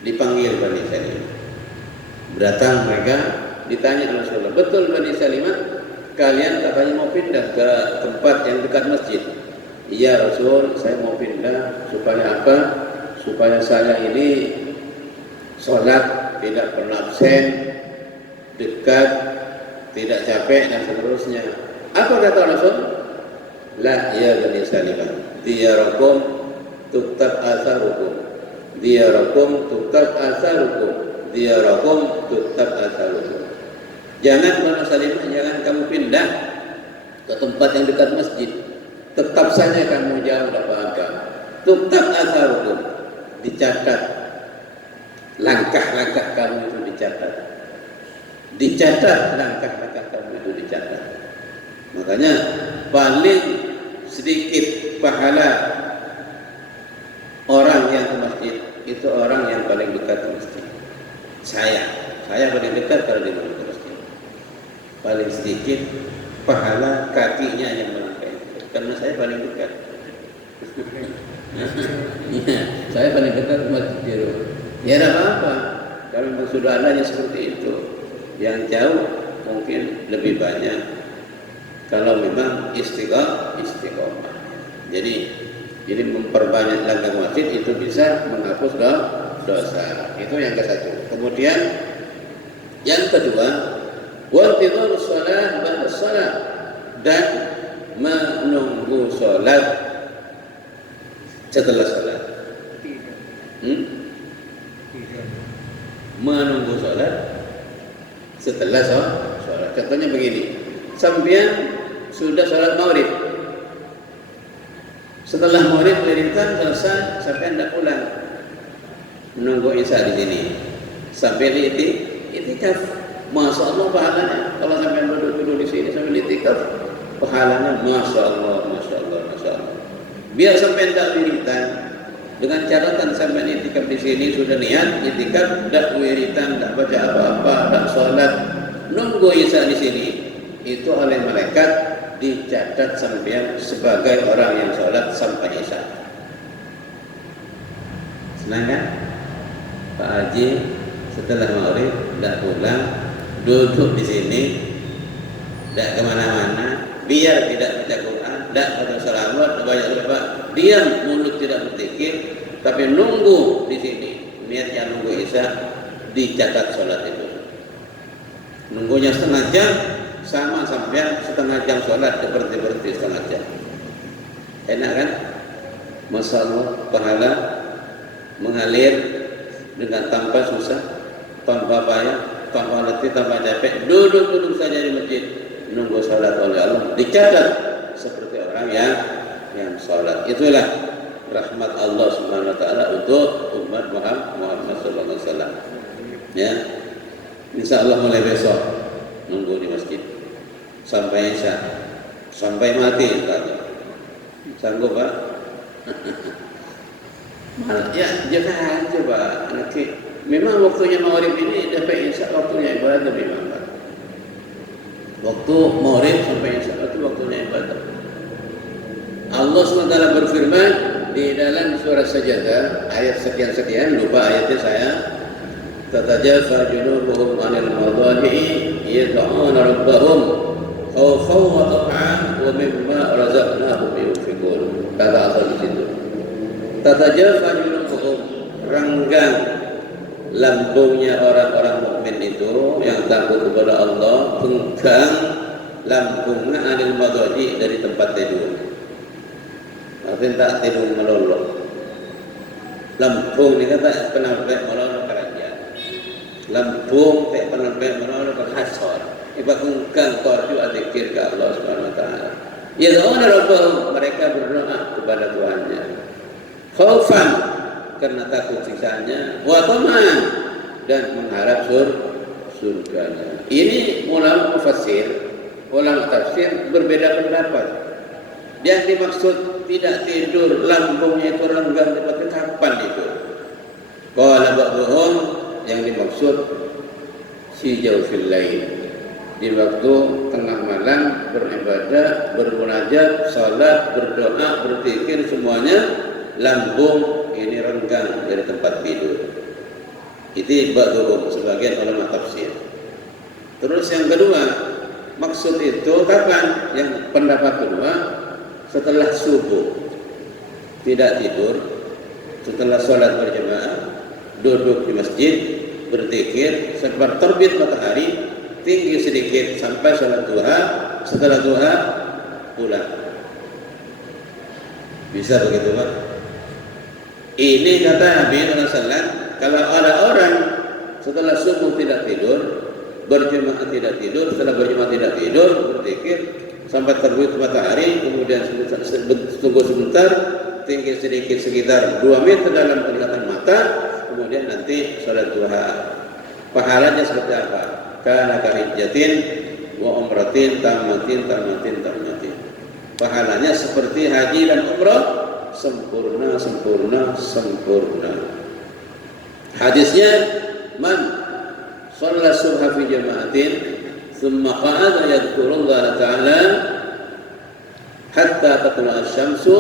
Dipanggil Bani Salimah. Datang mereka, ditanya Rasulullah, betul Bani Salimah, kalian katanya mau pindah ke tempat yang dekat masjid? Iya Rasul, saya mau pindah supaya apa? Supaya saya ini sholat tidak pernah absen, dekat, tidak capek dan seterusnya. Apa kata Rasul? La ya Bani Salimah, diyarakum tuktab atharukum, diyarakum tuktab atharukum, diyarakum tuktab atharukum. Jangan Bani Salimah, jangan kamu pindah ke tempat yang dekat masjid. Tetap saja kamu jauh tidak apa-apa. Tuktab atharukum, dicatat. Langkah-langkah kamu itu dicatat. Dicatat langkah-langkah kamu itu dicatat. Makanya paling sedikit pahala orang yang ke masjid itu orang yang paling dekat ke masjid. Saya paling dekat kalau di masjid. Paling sedikit pahala kakinya yang melangkah, karena saya paling dekat. Ya, saya paling dekat masjid. Ya tidak apa-apa, kalau memang sudah adanya seperti itu. Yang jauh mungkin lebih banyak kalau memang istiqomah. Jadi memperbanyak langkah masjid itu bisa menghapus dosa. Itu yang ke satu. Kemudian yang kedua, wantidharus shalah ba'da shalah, dan menunggu sholat setelah sholat. Menunggu sholat setelah sholat. Contohnya begini, sampean sudah sholat maghrib, setelah maghrib wiridan selesai, sampean tidak pulang, menunggu isya di sini sampai itikaf. Masya Allah pahalanya. Kalau sampai duduk di sini sampai itikaf, pahalanya Masya Allah. Biar sampai tidak wiritan, dengan catatan sampai itikaf di sini sudah niat itikaf, tidak wiritan, tidak baca apa-apa, tidak sholat, nunggu isya di sini, itu oleh malaikat dicatat sampai sebagai orang yang sholat sampai isya. Senang kan? Pak Haji setelah maghrib tidak pulang, duduk di sini, tidak kemana-mana, biar tidak baca Quran, tidak baca salawat, banyak berapa, diam, mulut tidak berzikir, tapi nunggu di sini, niatnya nunggu isya, dicatat sholat itu. Nunggunya setengah jam, sama sampai setengah jam sholat berhenti setengah jam. Enak kan? Masya Allah, pahala mengalir dengan tanpa susah, tanpa payah, tanpa letih, tanpa capek. Duduk saja di masjid, nunggu sholat oleh Allah, dicatat seperti orang yang sholat. Itulah rahmat Allah Subhanahu Wa Taala untuk umat Muhammad Sallallahu Alaihi Wasallam. Ya, insya Allah mulai besok nunggu di masjid sampai isya, sampai mati. Sanggup Pak? Ya, jangan coba. Nanti memang waktunya maghrib ini sampai isya waktunya ibadah memang Pak. Waktu maghrib sampai isya itu waktunya ibadah. Allah SWT berfirman di dalam surah Sajadah ayat sekian-sekian, lupa ayatnya saya. Tatajafa junubuhum 'anil madaji'i yad'una rabbahum khawfan wa tam'an wa mimma razaqnahum yunfiqun. Kata Allah di situ. Tatajafa junubuhum, renggang lambungnya orang-orang mukmin itu yang takut kepada Allah, bengkang lambungnya 'anil madaji', dari tempat tidur. Artinya tak tidur melolong. Lambung ini kata penampak melolong kerajaan. Lambung tak penampak melolong kerhasor. Iba bengkang korju adzikir ke Allah Subhanahu Wa Taala. Yad'una rabbahum, mereka berdoa kepada Tuhannya. Khaufan, karena takut siksanya, wa taman, dan mengharap surganya. Ini ulama mufassir, ulama tafsir berbeda pendapat. Yang dimaksud tidak tidur, lambungnya itu renggang, seperti kapan itu? Qala ba'dhum, yang dimaksud si jawfil lail, di waktu tengah malam beribadah, bermunajat, salat, berdoa, berzikir, semuanya lambung ini renggang dari tempat tidur. Itu ba'dhum, sebagian ulama tafsir. Terus yang kedua, maksud itu kapan? Yang pendapat kedua, setelah subuh tidak tidur, setelah sholat berjamaah duduk di masjid berzikir sampai terbit matahari, tinggi sedikit sampai sholat duha, setelah duha pulang. Bisa begitu Pak? Ini kata Nabi SAW, kalau ada orang setelah subuh tidak tidur, berjamaah tidak tidur, setelah berjamaah tidak tidur, berzikir sampai terbit matahari, kemudian tunggu sebentar, tinggi sedikit sekitar 2 meter dalam penglihatan mata, kemudian nanti sholat duha. Pahalanya seperti apa? Kana kahijjatin wa umratin tamatin. Pahalanya seperti haji dan umrah, sempurna. Hadisnya, man shalla subha fi jama'atin thumma qa'ada yadhkurullah ta'ala hatta tatlu'a asy-syamsu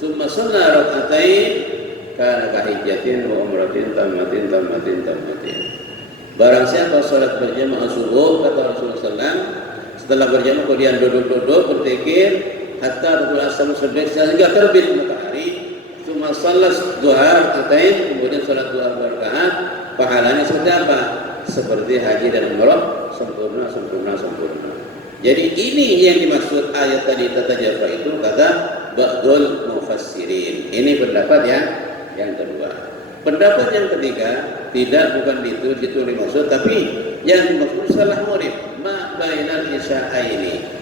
thumma shalla rak'atain kana kahijjatin wa umratin tamatin. Barang siapa salat berjamaah subuh, kata Rasulullah SAW, setelah berjamaah kemudian duduk berzikir hatta tatlu'a asy-syamsu sehingga terbit matahari, thumma shalla duha rak'atain, kemudian salat 2 rakaat, pahalanya seperti apa? Seperti haji dan umrah, sempurna. Jadi ini yang dimaksud ayat tadi tatajafa itu, kata ba'dul mufassirin. Ini pendapat yang kedua. Pendapat yang ketiga, bukan itu dimaksud, tapi yang dimaksud salah maghrib, ma bainal isya'aini.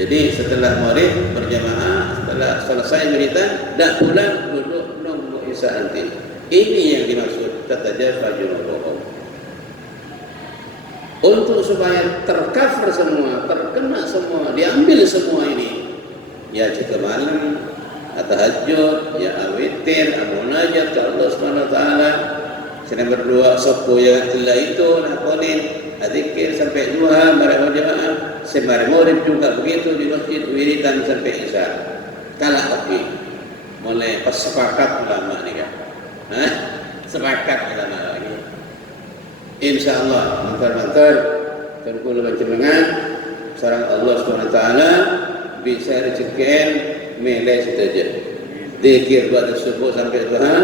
Jadi setelah maghrib berjamaah, setelah selesai beritan, dak pulang duduk nunggu isya nanti. Ini yang dimaksud tatajafa junubuhum. Untuk supaya tercover semua, terkena semua, diambil semua ini, ya jika malam, tahajud, ya witir, munajat ke Allah Subhanahu Wa Taala, sedang berdoa sopo yang telah itu nakonin, adzikir sampai duha, berjamaah, Semari Maulid juga begitu di masjid wiridan sampai isya. Kalah tapi mulai sepakat ulama ni kan. Sepakat ulama lagi. Insyaallah mantar-mantar terkul panjenengan sareng Allah SWT bisa rezekikan meleh saja. Zikir buat subuh sampai duha,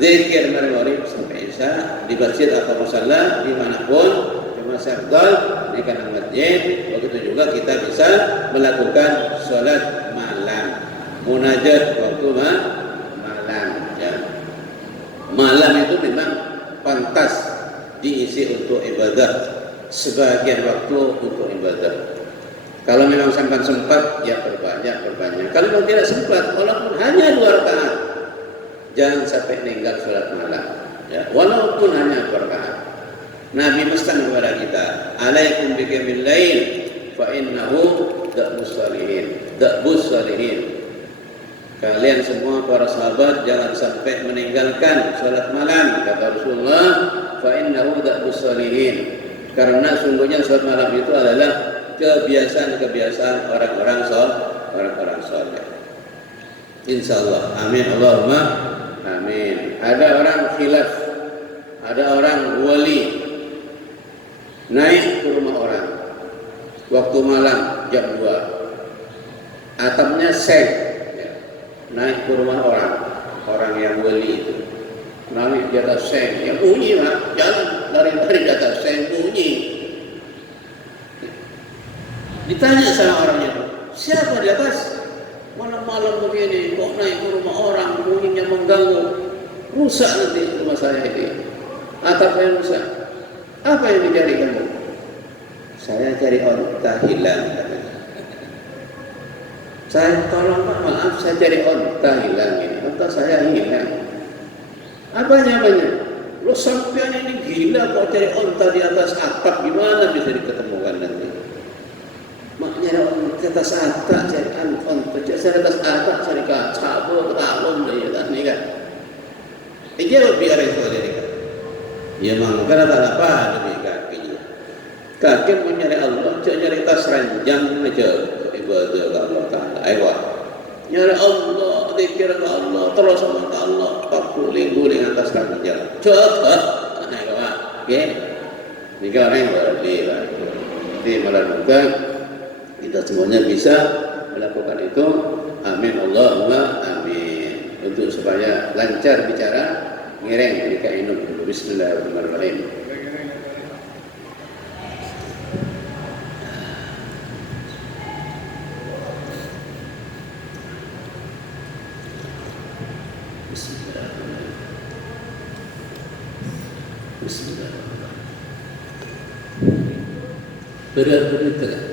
zikir maghrib sampai isya di masjid atau musalla dimanapun cuma syafdal di kanan masjid. Begitu juga kita bisa melakukan sholat malam, munajat waktu malam. Ya. Malam itu memang pantas diisi untuk ibadah, sebagian waktu untuk ibadah. Kalau memang sempat ya perbanyak. Kalau memang tidak sempat, walaupun hanya 2 rakaat, jangan sampai meninggal sholat malam. Ya, walaupun hanya 2 rakaat. Nabi pesan kepada kita, alaikum biqiyamil lail fa innahu da'bus salihin. Kalian semua para sahabat jangan sampai meninggalkan sholat malam, kata Rasulullah, fa innahu da'bus salihin. Karena sungguhnya sholat malam itu adalah kebiasaan orang-orang soleh. Insyaallah. Amin. Allahumma amin. Ada orang khilaf, ada orang wali naik ke rumah orang waktu malam jam 2. Atapnya seng, ya. Naik ke rumah orang yang wali itu. Naik di atas seng, yang bunyi lah, jalan dari di atas seng bunyi. Ditanya sama orangnya, siapa di atas? Malam-malam begini, kok naik ke rumah orang, bunyinya mengganggu, rusak nanti rumah saya ini. Atapnya rusak. Apa yang dicari kamu? Saya cari onta hilang. Saya tolong Pak, maaf, saya cari onta hilang ini. Onta saya hilang. Apanya? Lo sampean ini gila kok cari onta di atas atap, gimana bisa diketemukan nanti? Maknya di atas atap cari onta, di atas atap cari kaca, ketahuan dia kan ini kan. Jawab biar itu dia kan. Ya memang karena tak apa demi kakinya. Kaki mencari Allah, nyari tas ranjang aja ibadah Allah Taala. Ayo, nyari Allah, zikir Allah, terus sama Allah, 40 guling atas ranjang. Coba, ayo, oke. Jika orang berarti melanjutkan, kita semuanya bisa melakukan itu. Amin Allahumma amin. Untuk supaya lancar bicara, ngereng ketika minum. Bismillahirrahmanirrahim. Bismillahirrahmanirrahim. Berat tak?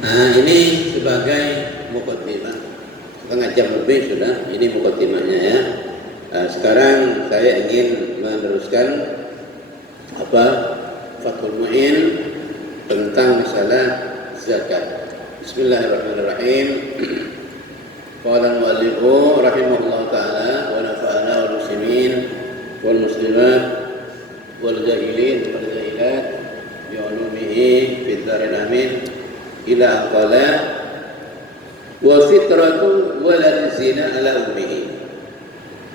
Nah, ini sebagai mukaddimah. Setengah jam lebih sudah. Ini mukaddimahnya ya. Sekarang saya ingin meneruskan Fathul Mu'in tentang masalah zakat. Bismillahirrahmanirrahim. Qala al-mu'allifu rahimahullah ta'ala wa nafa'ana wal muslimin wal muslimat wal jahilin wal jahilat bi ulumihi fid dharin amin. Ila qala wa fitratu walad zina ala ummihi.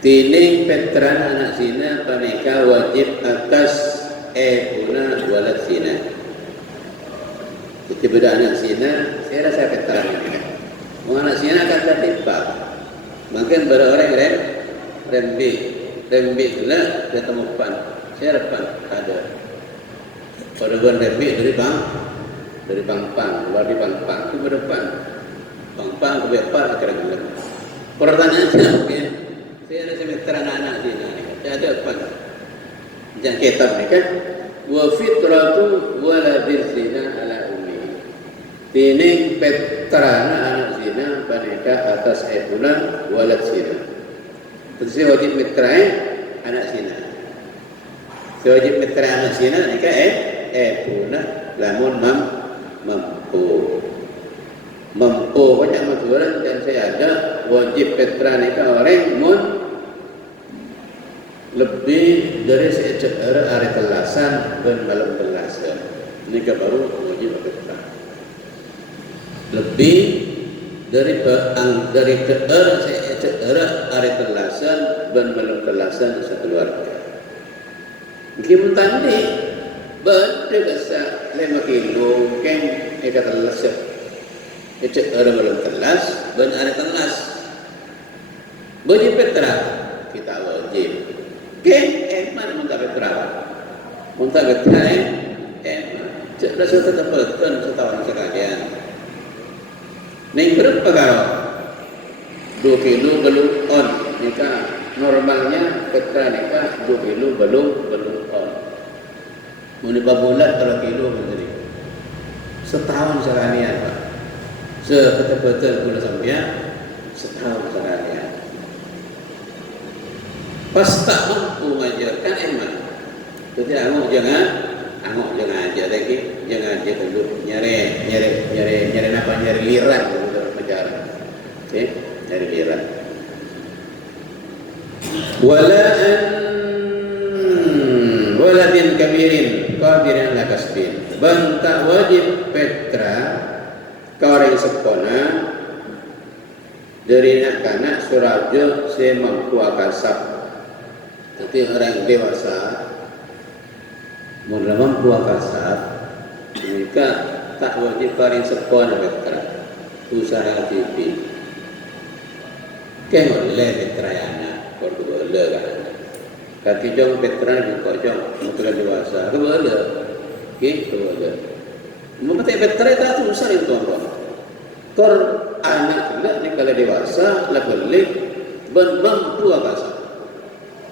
Tining petran anak zina panika wajib atas ibuna walad zina. Jadi beda anak zina, saya rasa petran ini. Anak zina akan tertimpa. Mungkin orang rembi gula ketemu pan. Saya depan ada. Pada bulan rembi dari pang-pang, keluar di pang-pang ke depan, pang-pang ke depan akhirnya. Pertanyaannya, okay. Saya ada semester anak-anak di sini, saya ada apa? Jangan kitab ni kan? Wa fitratu waladil zina ala ummi. Tining petrana anak zina panika atas ibunan walad zina. Terus wajib metrai anak zina. Wajib metrai anak zina nikah punah lamun mampu banyak masuran dan saya ada wajib petra nikah orang mun lebih dari secara hari telasan dan malam telasan nikah baru wajib petra lebih dari secara hari telasan dan malam telasan sekeluarga mungkin tadi benda besar 5 kilo kan eka telasan itu orang belum telas, dan ada telas. Wajib petra kita wajib. Ken eman muntah petra, muntah petra eman. Sudah sudah terpekan setahun sekalian. Neng berapa karo? 2 kilo belum on. Nikah normalnya petra nikah 2 kilo belum on. Menimpa bulan 3 kilo menteri. Setahun sekalian Pak. Sebetul-betul guna sampean setahun sekalian. Pas tak mampu mengajarkan emak. Jadi angok jangan aja lagi, jangan aja dulu nyari apa nyari liran dulu mengajar. Oke, nyari liran. Waladin kabirin qadirin la kasbin. Banta wajib petra orang sepona dari anak-anak surajo saya mampu akasap. Tapi orang dewasa mula mampu akasap mereka tak wajib orang sepona betra usaha TV kan oleh betra anak kalau boleh kan kaki jong betra juga jong mula dewasa kalau boleh gitu boleh memang betra itu susah itu tuan-tuan. Kor anak tidak ni kalau dewasa lah boleh mampu akasa.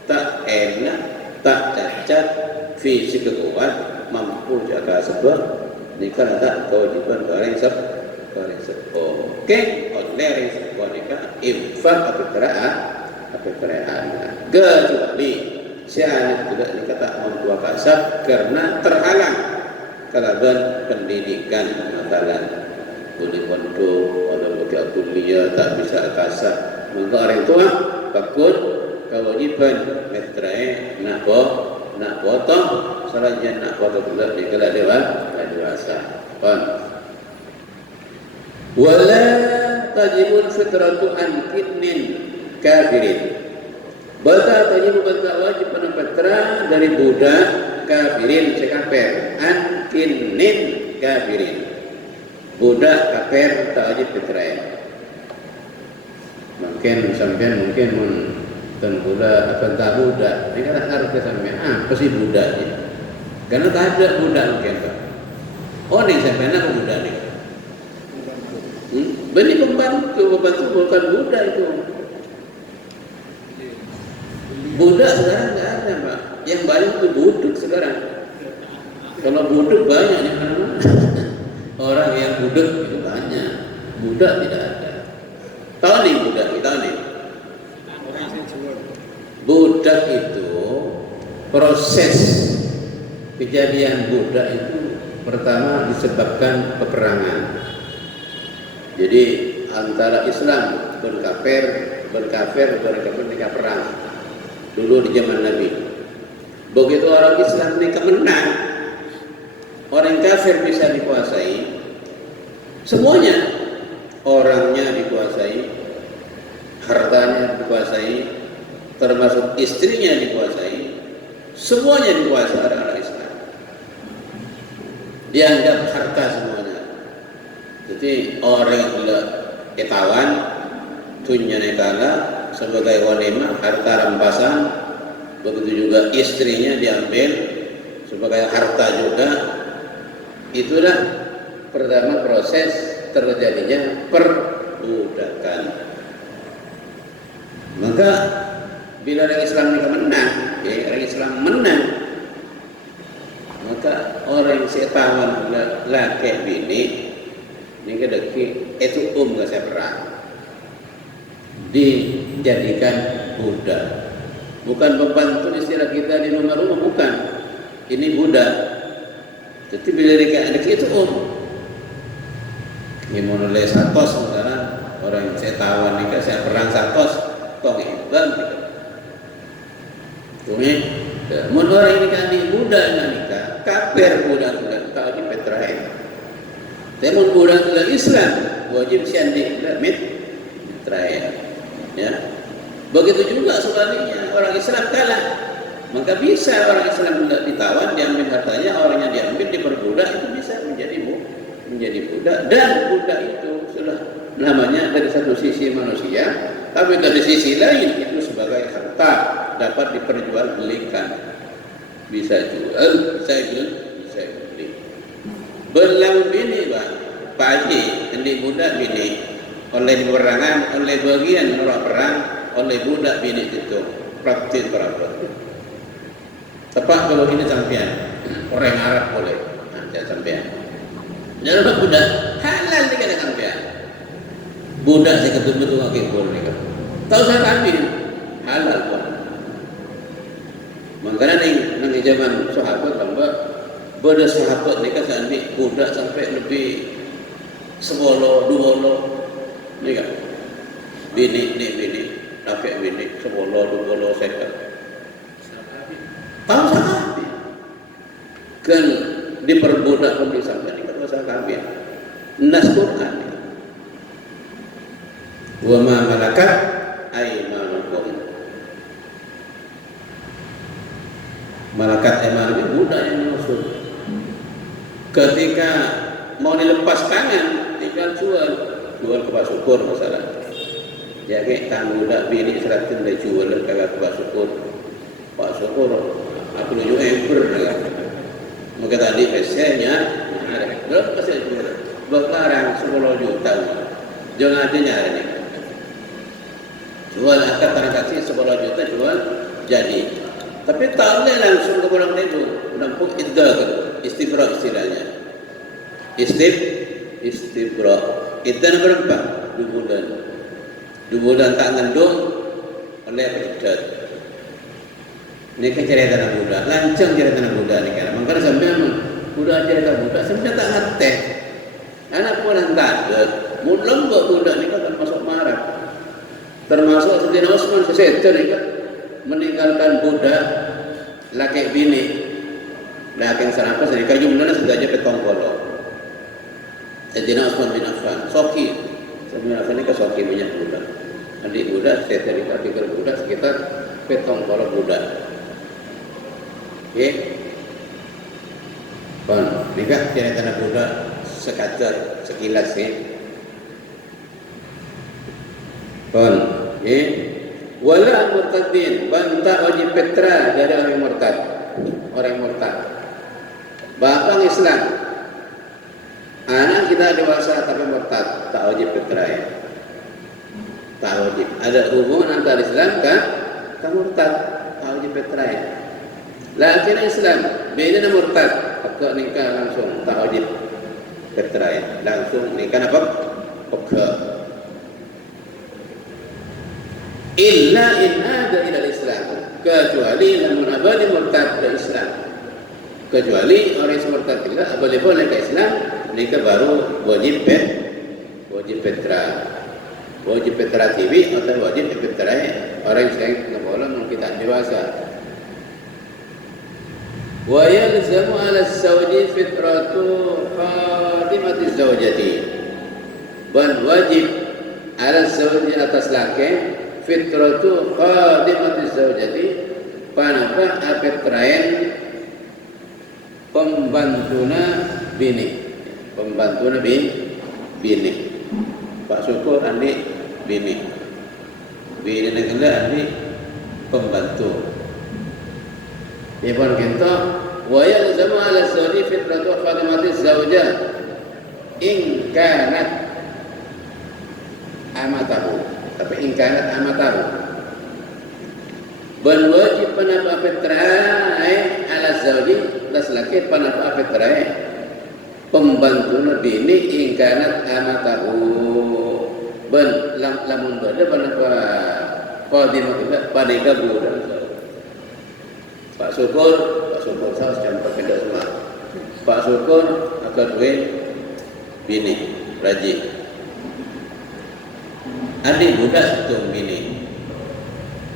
Tak enak, tak cacat, fisik kuat, mampu jaga sebab ni kalau tak kewajiban orang sepo. Oke, oleh orang sepo ni kan infak apa keraan. Kecuali si anak tidak ni kata mampu akasa karena terhalang kalaban pendidikan makalan boleh pondok atau bagi kuliah tak bisa akasa maka orang tua takut kewajiban metrae nak potong salahnya nak potong pula di kala dewasa kan wala tajibul fitratu an kidnin kafirin bata tajibul bata wajib penepetra dari budak kafirin sekaper an kidnin kafirin budak kafir tak wajib fitrah. Mungkin pula akan tak budak. Ini kan harus sampean apa sih budak ni? Karena tak ada budak mungkin Pak. Oh ni sampean apa budak ni? Beni pembantu bukan budak itu. Budak sekarang tak ada Pak. Yang banyak itu buduk sekarang. Kalau buduk banyak di mana-mana. Orang yang budak itu banyak, budak tidak ada. Tahu nih budak, tahu nih. Budak itu proses kejadian budak itu pertama disebabkan peperangan. Jadi antara Islam dan kafir nikah perang. Dulu di zaman Nabi. Begitu orang Islam nikah menang. Orang kafir bisa dikuasai, semuanya, orangnya dikuasai, hartanya dikuasai, termasuk istrinya dikuasai, semuanya dikuasai orang Islam. Dianggap harta semuanya. Jadi orang yang tidak ketahuan, tunya nekala sebagai wanita, harta rampasan, begitu juga istrinya diambil sebagai harta juga. Itulah pertama proses terjadinya perbudakan. Maka bila orang Islam menang, orang Islam menang, maka orang yang setawan laki bini ini kedeki itu ke separah dijadikan budak. Bukan pembantu istilah kita di rumah-rumah, bukan. Ini budak. Jadi bila dekat itu gimana oleh satos sekarang orang yang saya tawan nikah saya perang satos tong ibang tumi mun orang ini kan di budak nikah kafir budak tahu di petrain temun budak Islam wajib siandi mit petrain ya begitu juga sebaliknya orang Islam kalah maka bisa orang Islam tidak ditawan diambil hartanya orang yang diambil diperbudak itu bisa menjadi budak dan budak itu sudah namanya dari satu sisi manusia tapi dari sisi lain itu sebagai harta dapat diperjualbelikan bisa jual bisa beli berlalu bini bang pagi ini budak bini oleh perangan oleh bagian orang perang oleh budak bini itu praktis berapa tepat kalau ini sampean orang Arab boleh jangan sampean jangan budak halal ni kena sampean budak saya betul-betul lagi boleh kan tahu saya ambil halal pun makanya nang zaman sahabat tambah pada sahabat ni kan sampai budak sampai lebih 10 20 ni kan bini dapat bini 10 20 sekar tahu sahabat kan diperbudak pun disampaikan ini masalah kambing nas Quran wa ma malakat aymanukum malakat ayman itu budak yang dimaksud ketika mau dilepas tangan tinggal jual ke Pak Syukur masalah jadi tang budak bini seratin dia jual kagak ke Pak Syukur aku nunjuk ember maka tadi pesennya berapa pasal jual berlarang 10 juta jangan adanya ini jual akad transaksi 10 juta jual jadi tapi tak boleh langsung ke bulan itu nampak iddah istifra istilahnya istifra iddah berapa 2 bulan tak ngandung oleh iddah ini kan cerita anak muda, lancang cerita anak muda ni kan. Makanya sampai muda cerita muda, sampai tak ngerti. Anak pun tak ada. Mulam buat muda ni kan termasuk marah. Termasuk Sayyidina Utsman seseter ni kan meninggalkan budak laki bini. Laki serapas ni kan jumlahnya sudah aja petong polo. Sayyidina Utsman bin Affan, soki. Sebenarnya ni kan soki banyak budak. Adik budak, seseter ni kan pikir budak sekitar petong polo budak. Okay. Nikah cerita anak budak sekadar sekilas wala murtadin bantah wajib petra dari orang murtad bapang Islam anak kita dewasa tapi murtad tak wajib petra ya tak wajib ada hubungan antara Islam kan murtad tak wajib petra ya lakin Islam beda murtad pekak nikah langsung tak wajib bercerai langsung nikah apa pekak illa in ada ila Islam kecuali namun abadi murtad ke Islam kecuali orang yang murtad tidak boleh ke Islam nikah baru wajib bercerai TV atau wajib bercerai orang yang sedang boleh kita dewasa. Wa yalzamu 'ala az-zawji fitratu khadimati az-zawjati dan wajib 'ala az-zawji atas laki fitratu khadimati az-zawjati panapa apetraen pembantuna bini Pak Syukur andi bini negara andi pembantu Ibn kita wa yalzamu 'ala az-zawji fitratu khadimati az-zawjah in kanat amatahu tapi in kanat amatahu ban wajib panapa fitrae 'ala az-zawji tas laki panapa fitrae pembantu bini in kanat amatahu ban lamun bade panapa khadimah pada budak Pak Syukur saya campur beda semua. Pak Syukur akan duit bini rajin. Adik budak itu bini.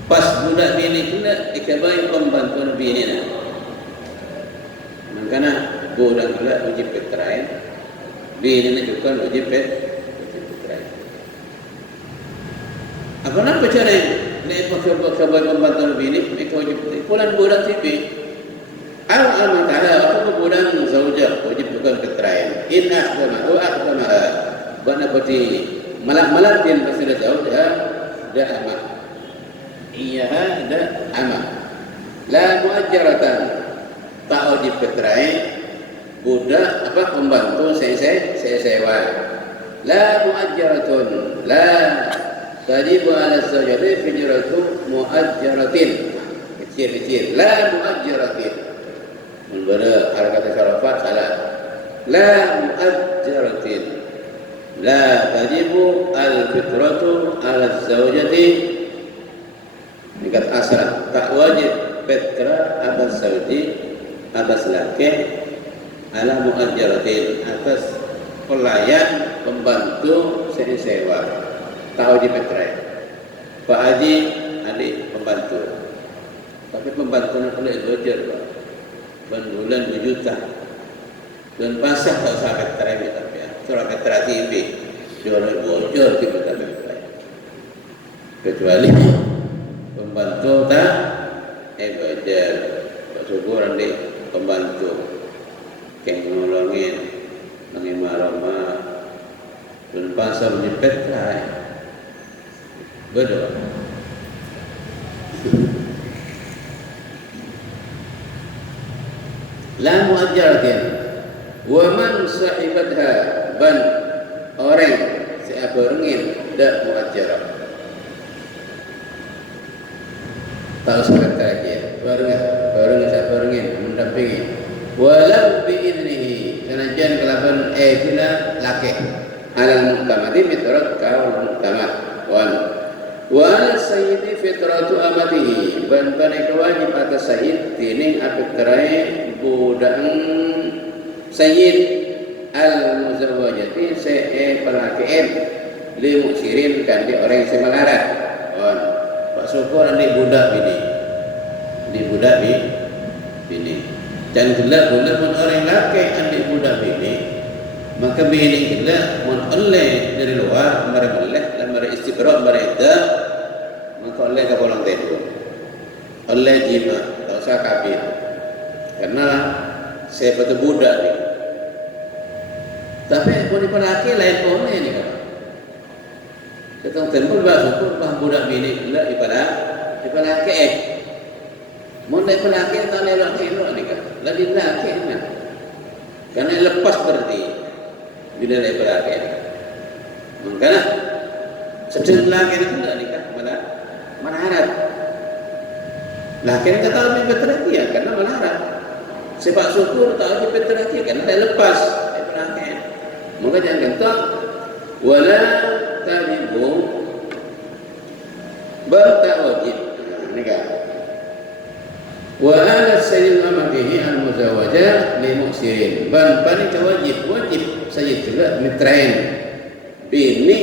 Pas budak bini pula dikabai pembantuan bini nak. Makanya budak pula uji petrai, bini nak juga uji petrai. Apa nak cara ni? Kabai pembantuan bini, mereka uji petrai. Pulang budak TV. Al-Amat apa budak zaujah uji bukan petrai. Inah dama, bana pati malak din pasal zaujah dah amat. Iya ada amat. La muajjaratan tak wajib petrai budak apa pembantu saya sewa. La muajjaratun la tajibu ala zawjati fijratu muajjaratin kecil la muajjaratin membara harakat syarafat salah la muajjaratin la tajibu al fitratu ala zawjati dekat asal tak wajib petra atas saudi atas laki ala muajjaratin atas pelayan pembantu sewa tak wajib petra. Pak Haji adik pembantu tapi pembantu nak boleh belajar Pak bulan 2 juta dan pasang tak usah petra tapi surah petra TV jual bocor kita tak boleh kecuali pembantu tak belajar Pak Syukur adik pembantu yang nolongin mengimarah dan pasal di petra betul. La muajjaratin wa man sahibatha ban orang siapa rengin dak muajjarah tahu sebentar lagi bareng siapa rengin mendampingi walau biidnihi senajan kelaban bila laki alal muktamadi mitrat kaul muktamad wal sayyidi fitratu amatihi ban kewajib atas sayyid tining apitrai budak sayyid al muzawwajati se pelakien li muksirin kan di orang yang melarat. Pak Syukur adik budak bini dan gelap pun orang laki adik budak bini maka bini gelap mun oleh dari luar mereka boleh mereka istiqra mereka maka oleh ke pulang tidur oleh jima tak usah kabin karena saya betul budak ni tapi pun di pelaki lain pun ni kan kita tempel Pak Syukur budak bini gelap di pelaki mulai pelaki tak lelak-lelak ni kan lagi lelaki kan karena lepas berarti bila lelak pelaki makanya sedang lelaki itu tidak nikah mana harap lelaki itu tak lebih berteraki ya karena mana harap Pak Syukur tak lebih berteraki karena dah lepas pelaki maka jangan kata wala tajibu bertawajib nikah wa ala sayyid amatihi al muzawajah li muksirin ban panika wajib sayyid juga mitrain bini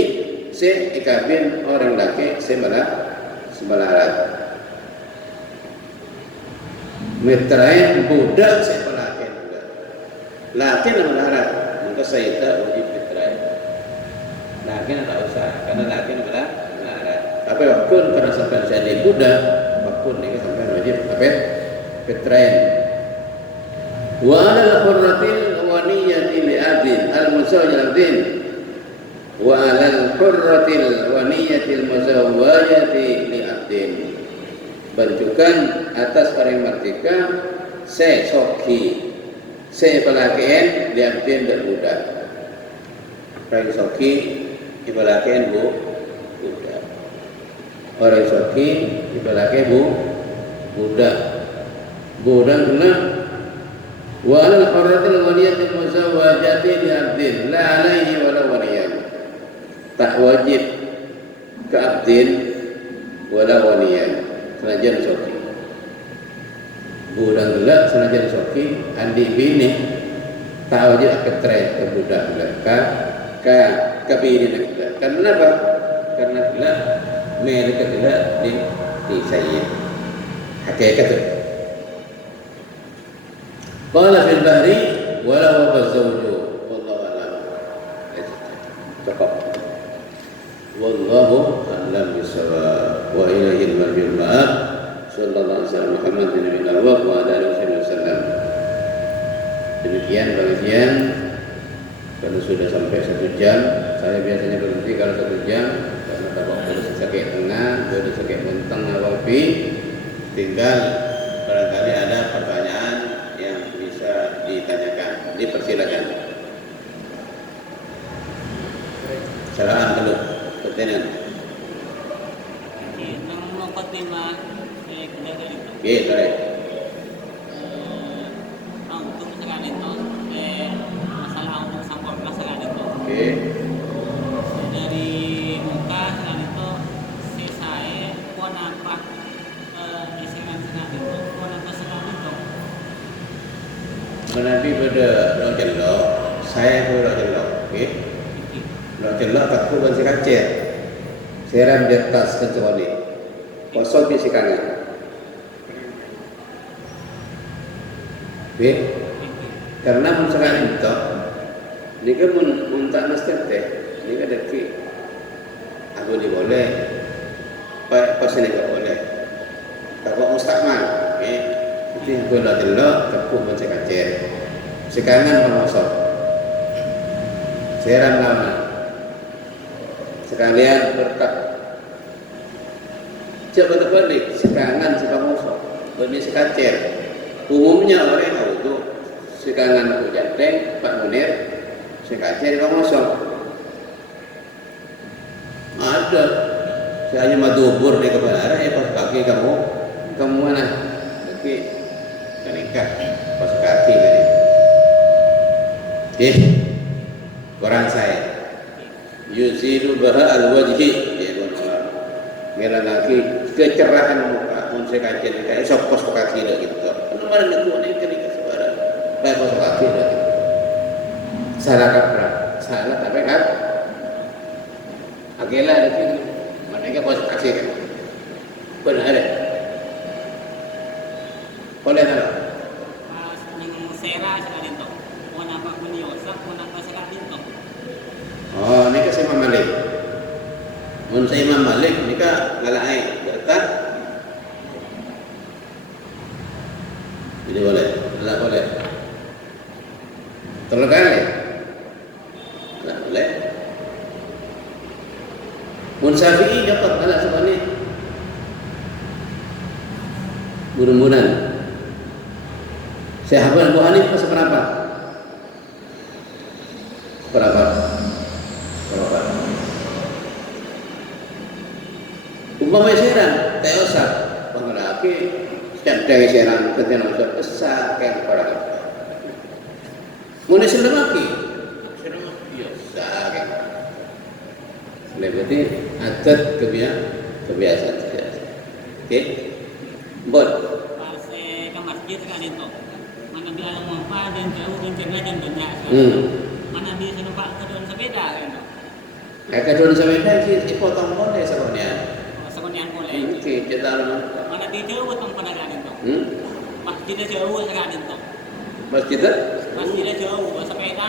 se ikabin orang laki semalarat mitrain budak se pelaki juga laki melarat maka sayyid wajib mitrain laki tak usah karena laki melarat tapi waktu pada sampai jadi budak waktu ni sampai wajib apa Petrain wa ala al-hurratil waniyati li abdin al-muzawwajatin wa ala al-hurratil waniyatil muzawwajati li abdin bentukan atas orang merdeka se soki se pelakien li abdin dan budak orang soki di pelakien budak orang soki di pelakien budak budak kena wa al hurratil waliyatil muzawwajati li abdin la alaihi wala waliyan tak wajib ke abdin wala waliyan senajan soki budak gelak senajan soki adik bini tahu aja ketret ke budak mereka ke kabini kita. Karena apa? Karena bila mereka tidak di saya hakikat itu. Qala fil bahri walau bazawju wallahu a'lam. Cukup. Wallahu a'lam bissawab. Wa ilaihi al-marji'u ma'ab. Sallallahu alaihi wasallam Muhammad bin Abdullah wa ala alihi wasallam. Demikian pengajian. Kalau sudah sampai 1 jam, saya biasanya berhenti kalau 1 jam karena kalau sudah sakit tengah, sudah sakit menteng awapi, tinggal barangkali ada pertanyaan yang bisa ditanyakan, dipersilakan. Silakan dulu, pertanyaan. Oke, baik. Oke. Dari muka selain itu si saya pun nampak isikan itu pun nampak selain itu. Menabi pada lo jelok, saya pun lo jelok. Oke. Lo jelok tak pun masih kacir. Seram di atas kecuali kosong di sikangan. Oke. Karena misalkan itu ini kan muntah nasib teh, ini kan deki. Aku ni boleh, pasal ni tak boleh. Tak buat mustakmal, okay. Jadi aku nak jelak, tepuk macam kacir. Sekarang pengosok, seram lama. Sekalian berkat. Coba terbalik, sekarang si pengosok, beri sekacir. Umumnya orang tahu tu, sekarang aku janteng, Pak Munir. Saya kaca di kosong. Ada. Saya hanya madubur di kepala arah. Pas kaki kamu mana? Kaki kenikah. Pas kaki tadi. Oke. Quran saya. Yuzilu baha al-wajhi. Ya Allah. Mila lagi kecerahan muka. Mun saya kaca di kaki. Sopos kaki dah gitu. Mana itu ini kenikah sebarang. Baik pas kaki dah gitu. Salah kaprah, salah tapi kan agelah ada itu, mereka bos kasih kan, benar ada, boleh tak? Pas yang sera sekali itu, mau nampak kunyosak, mau nampak sekali itu. Oh, ni kasi Imam Malik. Mun sa Imam Malik, ni ka lalai berkat. Jadi boleh, tak boleh. Terlegali. Tak boleh. Mun Syafi'i dapat anak seperti ini. Mudah-mudahan. Sahabat Abu Hanifah seberapa? Berapa? Umpama seran, tak usah. Pengelaki, setiap dari seran, ketika usah besar kayak pada. Mula selemaki, biasa kan. Berarti adat kebiasaan biasa. Okey, buat. Pas ke masjid sekali itu, mana dia alam mampa dan jauh dan cerah dan banyak. Mana dia senampak kedua sepeda kan? Kedua sepeda sih potong boleh sebenarnya. Sebenarnya boleh. Okey, kita mana dia jauh potong pada kan itu? Masjidnya jauh sekali itu. Masjidnya jauh, sepeda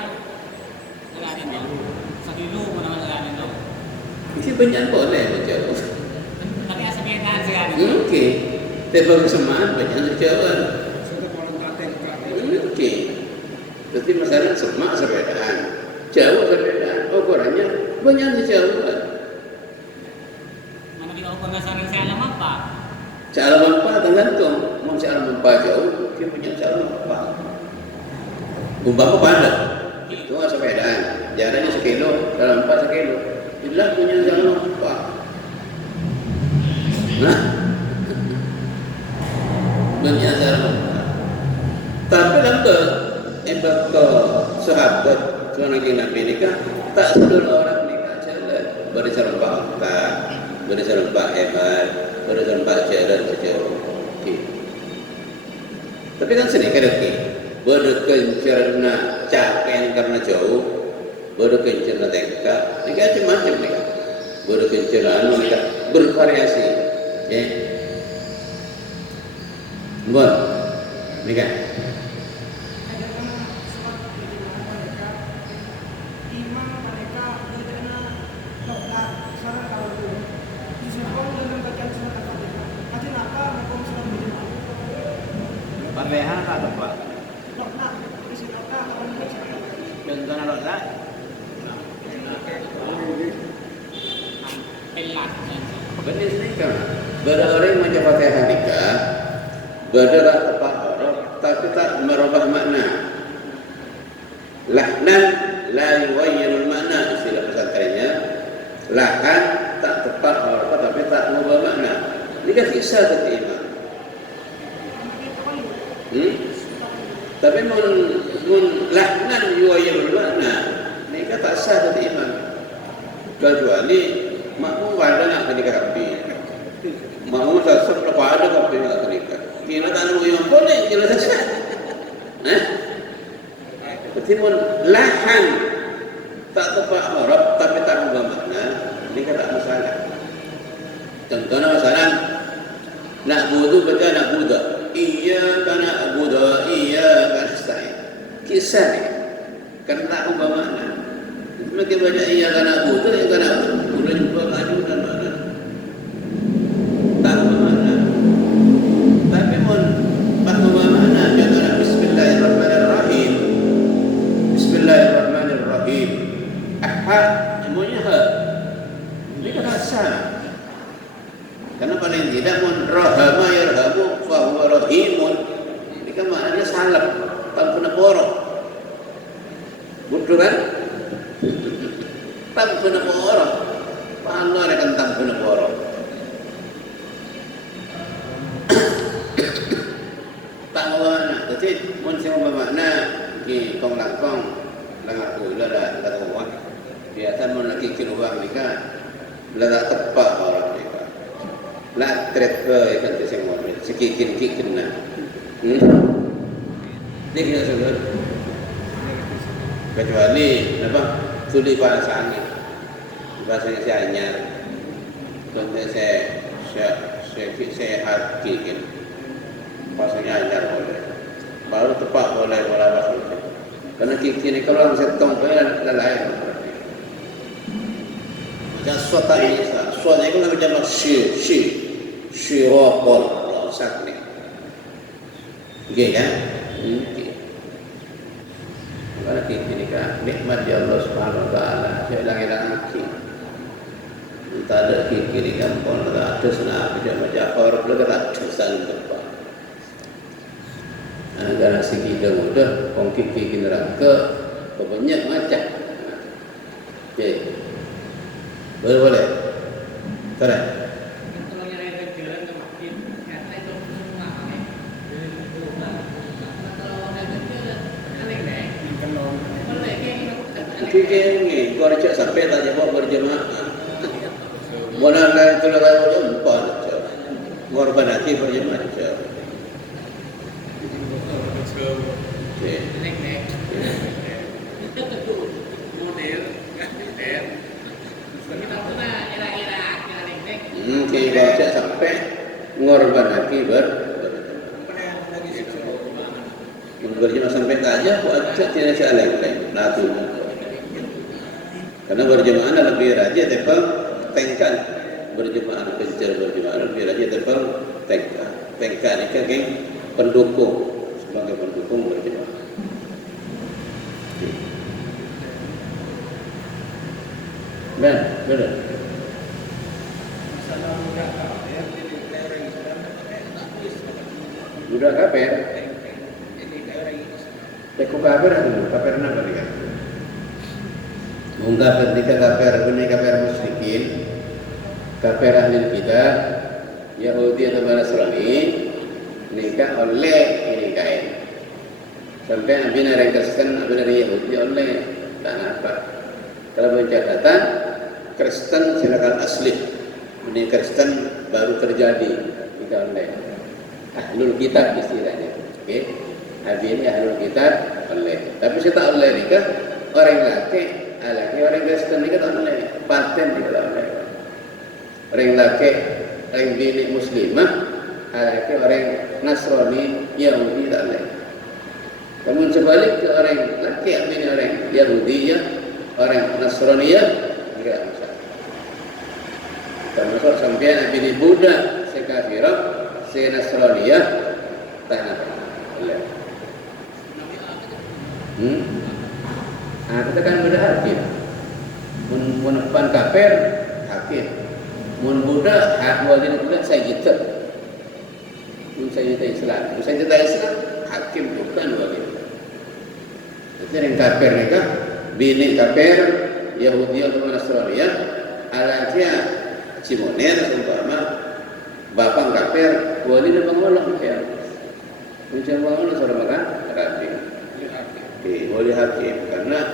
sekali itu. Sekilu mana sekali itu. Isi banyak boleh jauh. Tapi sepeda sekali. Okey, tebal kesamaan banyak jauh. Okey, jadi masalah semak sepedaan, jauh sepedaan, ukurannya banyak jauh. Mana dia pengasaran saya alam apa? Cara mampa tergantung. Mau cara mampa jauh, dia punya cara mampa. Umpama pada itu sepedaan, jaraknya sekilo, dalam 4 sekilo. Itulah punya cara mampa. Nah, punya cara mampa. Tapi lambat, ke sahabat seorang Nabi nikah, tak sedul orang nikah jalan. Beri serempak tak, beri serempak hebat, beri serempak jalan sejauh. Okay. Tapi kan sedikit lagi berkencerna kecapean karena jauh, baru kencana tengka, ini kan macam-macam nih, baru kencana ini kan bervariasi, ya, bon, ini kan. Parlehan atau apa? Contohnya lokna. Benar sih kan. Orang macam Fatihah nikah, bergerak tepat huruf, tapi tak merubah makna. Lahnan la yuwayyirul makna istilah pesantrennya. Lahan tak tepat huruf tapi tak mengubah makna. Ini kan kisah dari imam. Tapi mun lahnan yuwayyirul makna, ini kan tak sah dari imam. Kecuali makmum ada nak ketika kapi. Makmum sasar lepas ada kapi nak ketika. Kira tak ada yang boleh jelas saja. Nah, berarti mun lahan tak tepat huruf tapi tak mengubah makna, ini kan tak masalah. Contohnya masalah nak budu baca nak buda. Iya karena abuda, iya karena nasta'in. Kisah ni, karena tak ubah makna. Semakin banyak iya karena abuda, iya karena abuda jumpa kaju dan makna. Tak ubah makna. Tapi mun tak ubah makna, contohnya Bismillahirrahmanirrahim. Bismillahirrahmanirrahim. Ahad, semuanya ha. Ini kan asal. Karena paling tidak mun rahama yarhamu fa huwa rahimun. Ini kan maknanya salap tanpa naporo. Betul kan? Tanpa naporo. Paano kan tanpa naporo. Tak makna. Jadi mun siapa bermakna ki kong langkong langak kula dah kata orang. Biasa mun lagi kiruang nikah lada tepat orang ni. Lah trek ke ikan tu semua sekikin nak. Ni kita sebut. Kecuali apa? Tulis bahasa angin. Bahasa saya anyar. Contoh saya hati kan. Bahasanya anyar boleh. Baru tepat boleh bahasa itu. Karena kini kalau orang setong pun lain. Macam suatu ini, suatu itu macam syirapol rosak ni. Okey kan? Okey. Kalau kita ni kan nikmat ya Allah Subhanahu Wa Taala, saya hilang aki. Tak ada kiri kan pun ada senang macam orang belum ada tulisan apa. Antara segi mudah, kongki kiri neraka banyak macam. Okey. Boleh. Correct. Fikir ni, kau recak sampai tak jawab berjemaah. Mana lain tu lain berjemaah. Korban hati berjemaah. Mungkin kau recak sampai korban hati berjemaah sampai tak aja, buat tidak salah latu. Karena berjemaah lebih rajin tepal tengkan berjemaah kencur berjemaah lebih rajin tepal tengkan. Tengkan ini kan pendukung sebagai pendukung berjemaah. Ben, benar. Budak kafir. Teko kafir itu kafir apa dia? Kafir nikah kafir guna kafir musyrikin, kafir ahli bidah, Yahudi atau Nasrani nikah oleh ini kain. Sampai abina orang Kristen, abina orang Yahudi oleh tak apa. Kalau pencatatan Kristen silakan asli, ini Kristen baru terjadi nikah oleh. Ahlul kitab istilahnya. Okey. Ini ahlul kitab oleh. Tapi saya tak oleh nikah orang laki, orang Kristen nikah tak oleh. Paten nikah tak oleh. Orang laki, orang bini muslimah, orang Nasrani, Yahudi tak oleh. Namun sebalik ke orang laki, bini orang Yahudi, orang Nasrani, tidak masalah. Termasuk sampai bini Buddha, sekafirah, Nasrani, tak oleh. Kita kan beda hakim. Mun pan kafir hakim. Mun Buddha hak wali Buddha saya kita. Mun saya Islam, hakim bukan wali. Jadi yang kafir mereka bini kafir Yahudi atau Nasrani alatnya Simoner umpama bapak kafir wali dan mengolong ya. Macam mana saudara makan rapi. Wali hakim karena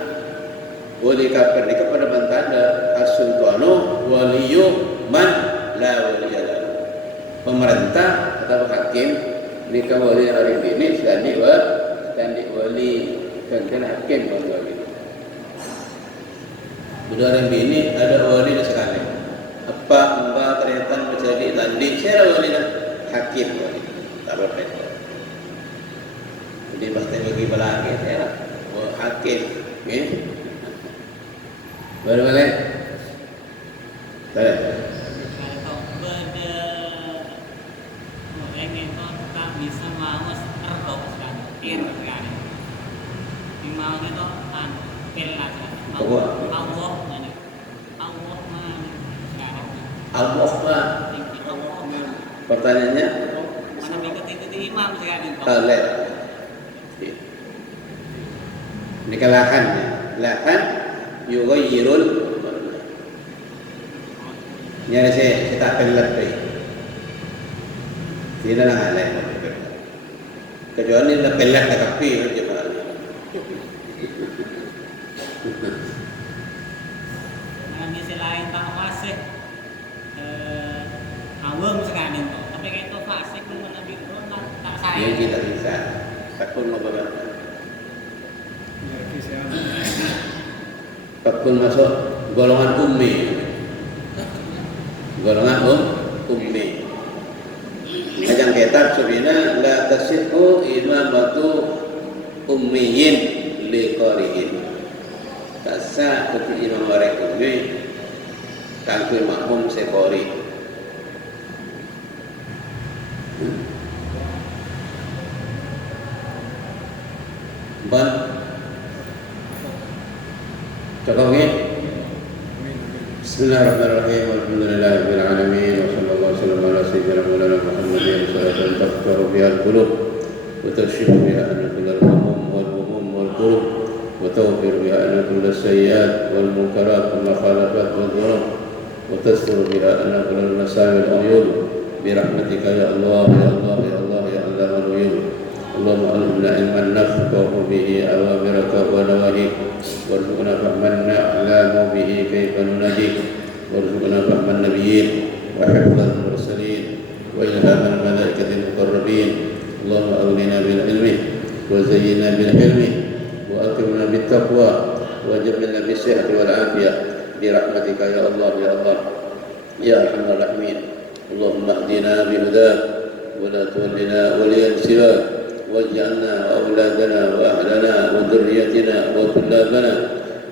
wali kafir ini kepada bantanda as-sultanu waliyu man la waliya pemerintah atau hakim nikah wali hari ini standi wali dan hakim wali udah hari ini ada wali sekali apa mbak ternyata menjadi tandi saya wali hakim wali tak berbeda. Jadi pasti bagi belakang ya, hakim, boleh. Kalau beda orang itu tak bisa mau erok sekali, Di mau itu pelat Allah mah. Pertanyaannya? Mana mengikuti imam sekarang? Boleh. Ini kelahannya, lahan yughayirul nyari saya tak pelat deh. Tidak lah lain. Kecuali nak pelat tak kapi macam mana? Nah, selain tak fasik, awam sekarang itu. Tapi kalau fasik pun Nabi itu tak saya. Dia tidak bisa. Takut membebaskan. Takut masuk golongan ummi. Ummi. Ajang kitab sebenarnya la tasihhu imamatu ummiyin li qari'in. Tak sah untuk imam orang ummi tanpa makmum sekori. Cukup ya? Bismillahirrahmanirrahim. Alhamdulillahirabbil alamin wa sallallahu alaihi wasallam ala sayyidina Maulana Muhammadin sallallahu tafkaru biha al-qulub wa tarshifu biha an kull al-humum wal qulub wa tawfir biha an kull as-sayyi'at wal munkarat wal mukhalafat wal dhunub wa tastur biha an kull al-masawi wal uyub bi rahmatika ya Allah ya Allah ya Allah ya Allah al-uyub. Allahumma allimna ilman nafqahu bihi awamiraka wa nawahik warzuqna fahman na'lamu bihi kayfa nunajik warzuqna fahman nabiyyin wa hifdzal mursalin wa ilhamal malaikatil muqarrabin. Allahumma aghnina bil ilmi wa zayyinna bil hilmi wa akrimna bit taqwa wa jamilna bis sihhati wal afiyah bi rahmatika ya Allah ya Allah ya arhamar rahimin. Allahumma hdina bi hudak wa la tuwallina waliyan siwak واجعلنا وأولادنا وأهلنا وذريتنا وطلابنا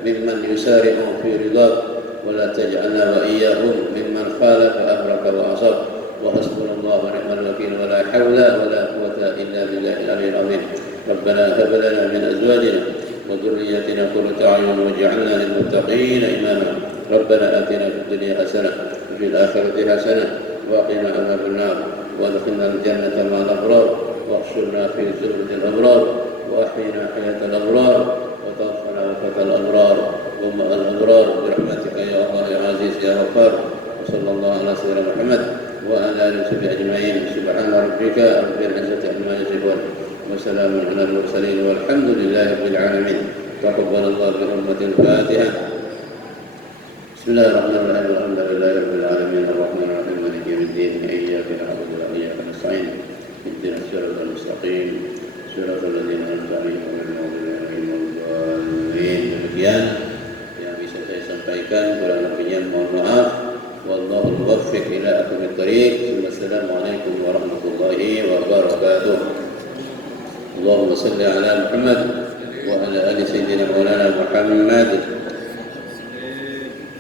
ممن يسارع في رضاك ولا تجعلنا وإياهم ممن خالف أمرك وعصاك وحسبنا الله ونعم الوكيل ولا حول ولا قوة إلا بالله العلي العظيم. ربنا هب لنا من أزواجنا وذريتنا قرة أعين واجعلنا للمتقين إماما. ربنا آتنا في الدنيا حسنة وفي الآخرة حسنة وقنا عذاب النار وادخلنا الجنة مع الأبرار واحشرنا في زمرة الأبرار وأحينا حياة الأبرار وتوفنا وفاة الأبرار ومع الأبرار برحمتك يا الله يا عزيز يا غفار. وصلى الله على سيدنا محمد وعلى آله وصحبه أجمعين. سبحان ربك رب العزة عما يصفون وسلام على المرسلين والحمد لله رب العالمين. تقبل الله بحرمة الفاتحة. بسم الله الرحمن الرحيم. الحمد لله رب العالمين الرحمن الرحيم مالك يوم الدين إياك نعبد وإياك نستعين اهدنا الصراط المستقيم Suratul ladzina an'amta 'alaihim ghairil maghdubi 'alaihim waladdallin. Demikian yang bisa saya sampaikan, kurang lebihnya mohon maaf. Wallahu muwaffiq ila aqwamit thariq. Wassalamualaikum warahmatullahi wabarakatuh. Allahumma salli ala Muhammad wa ala ali sayyidina Maulana Muhammad.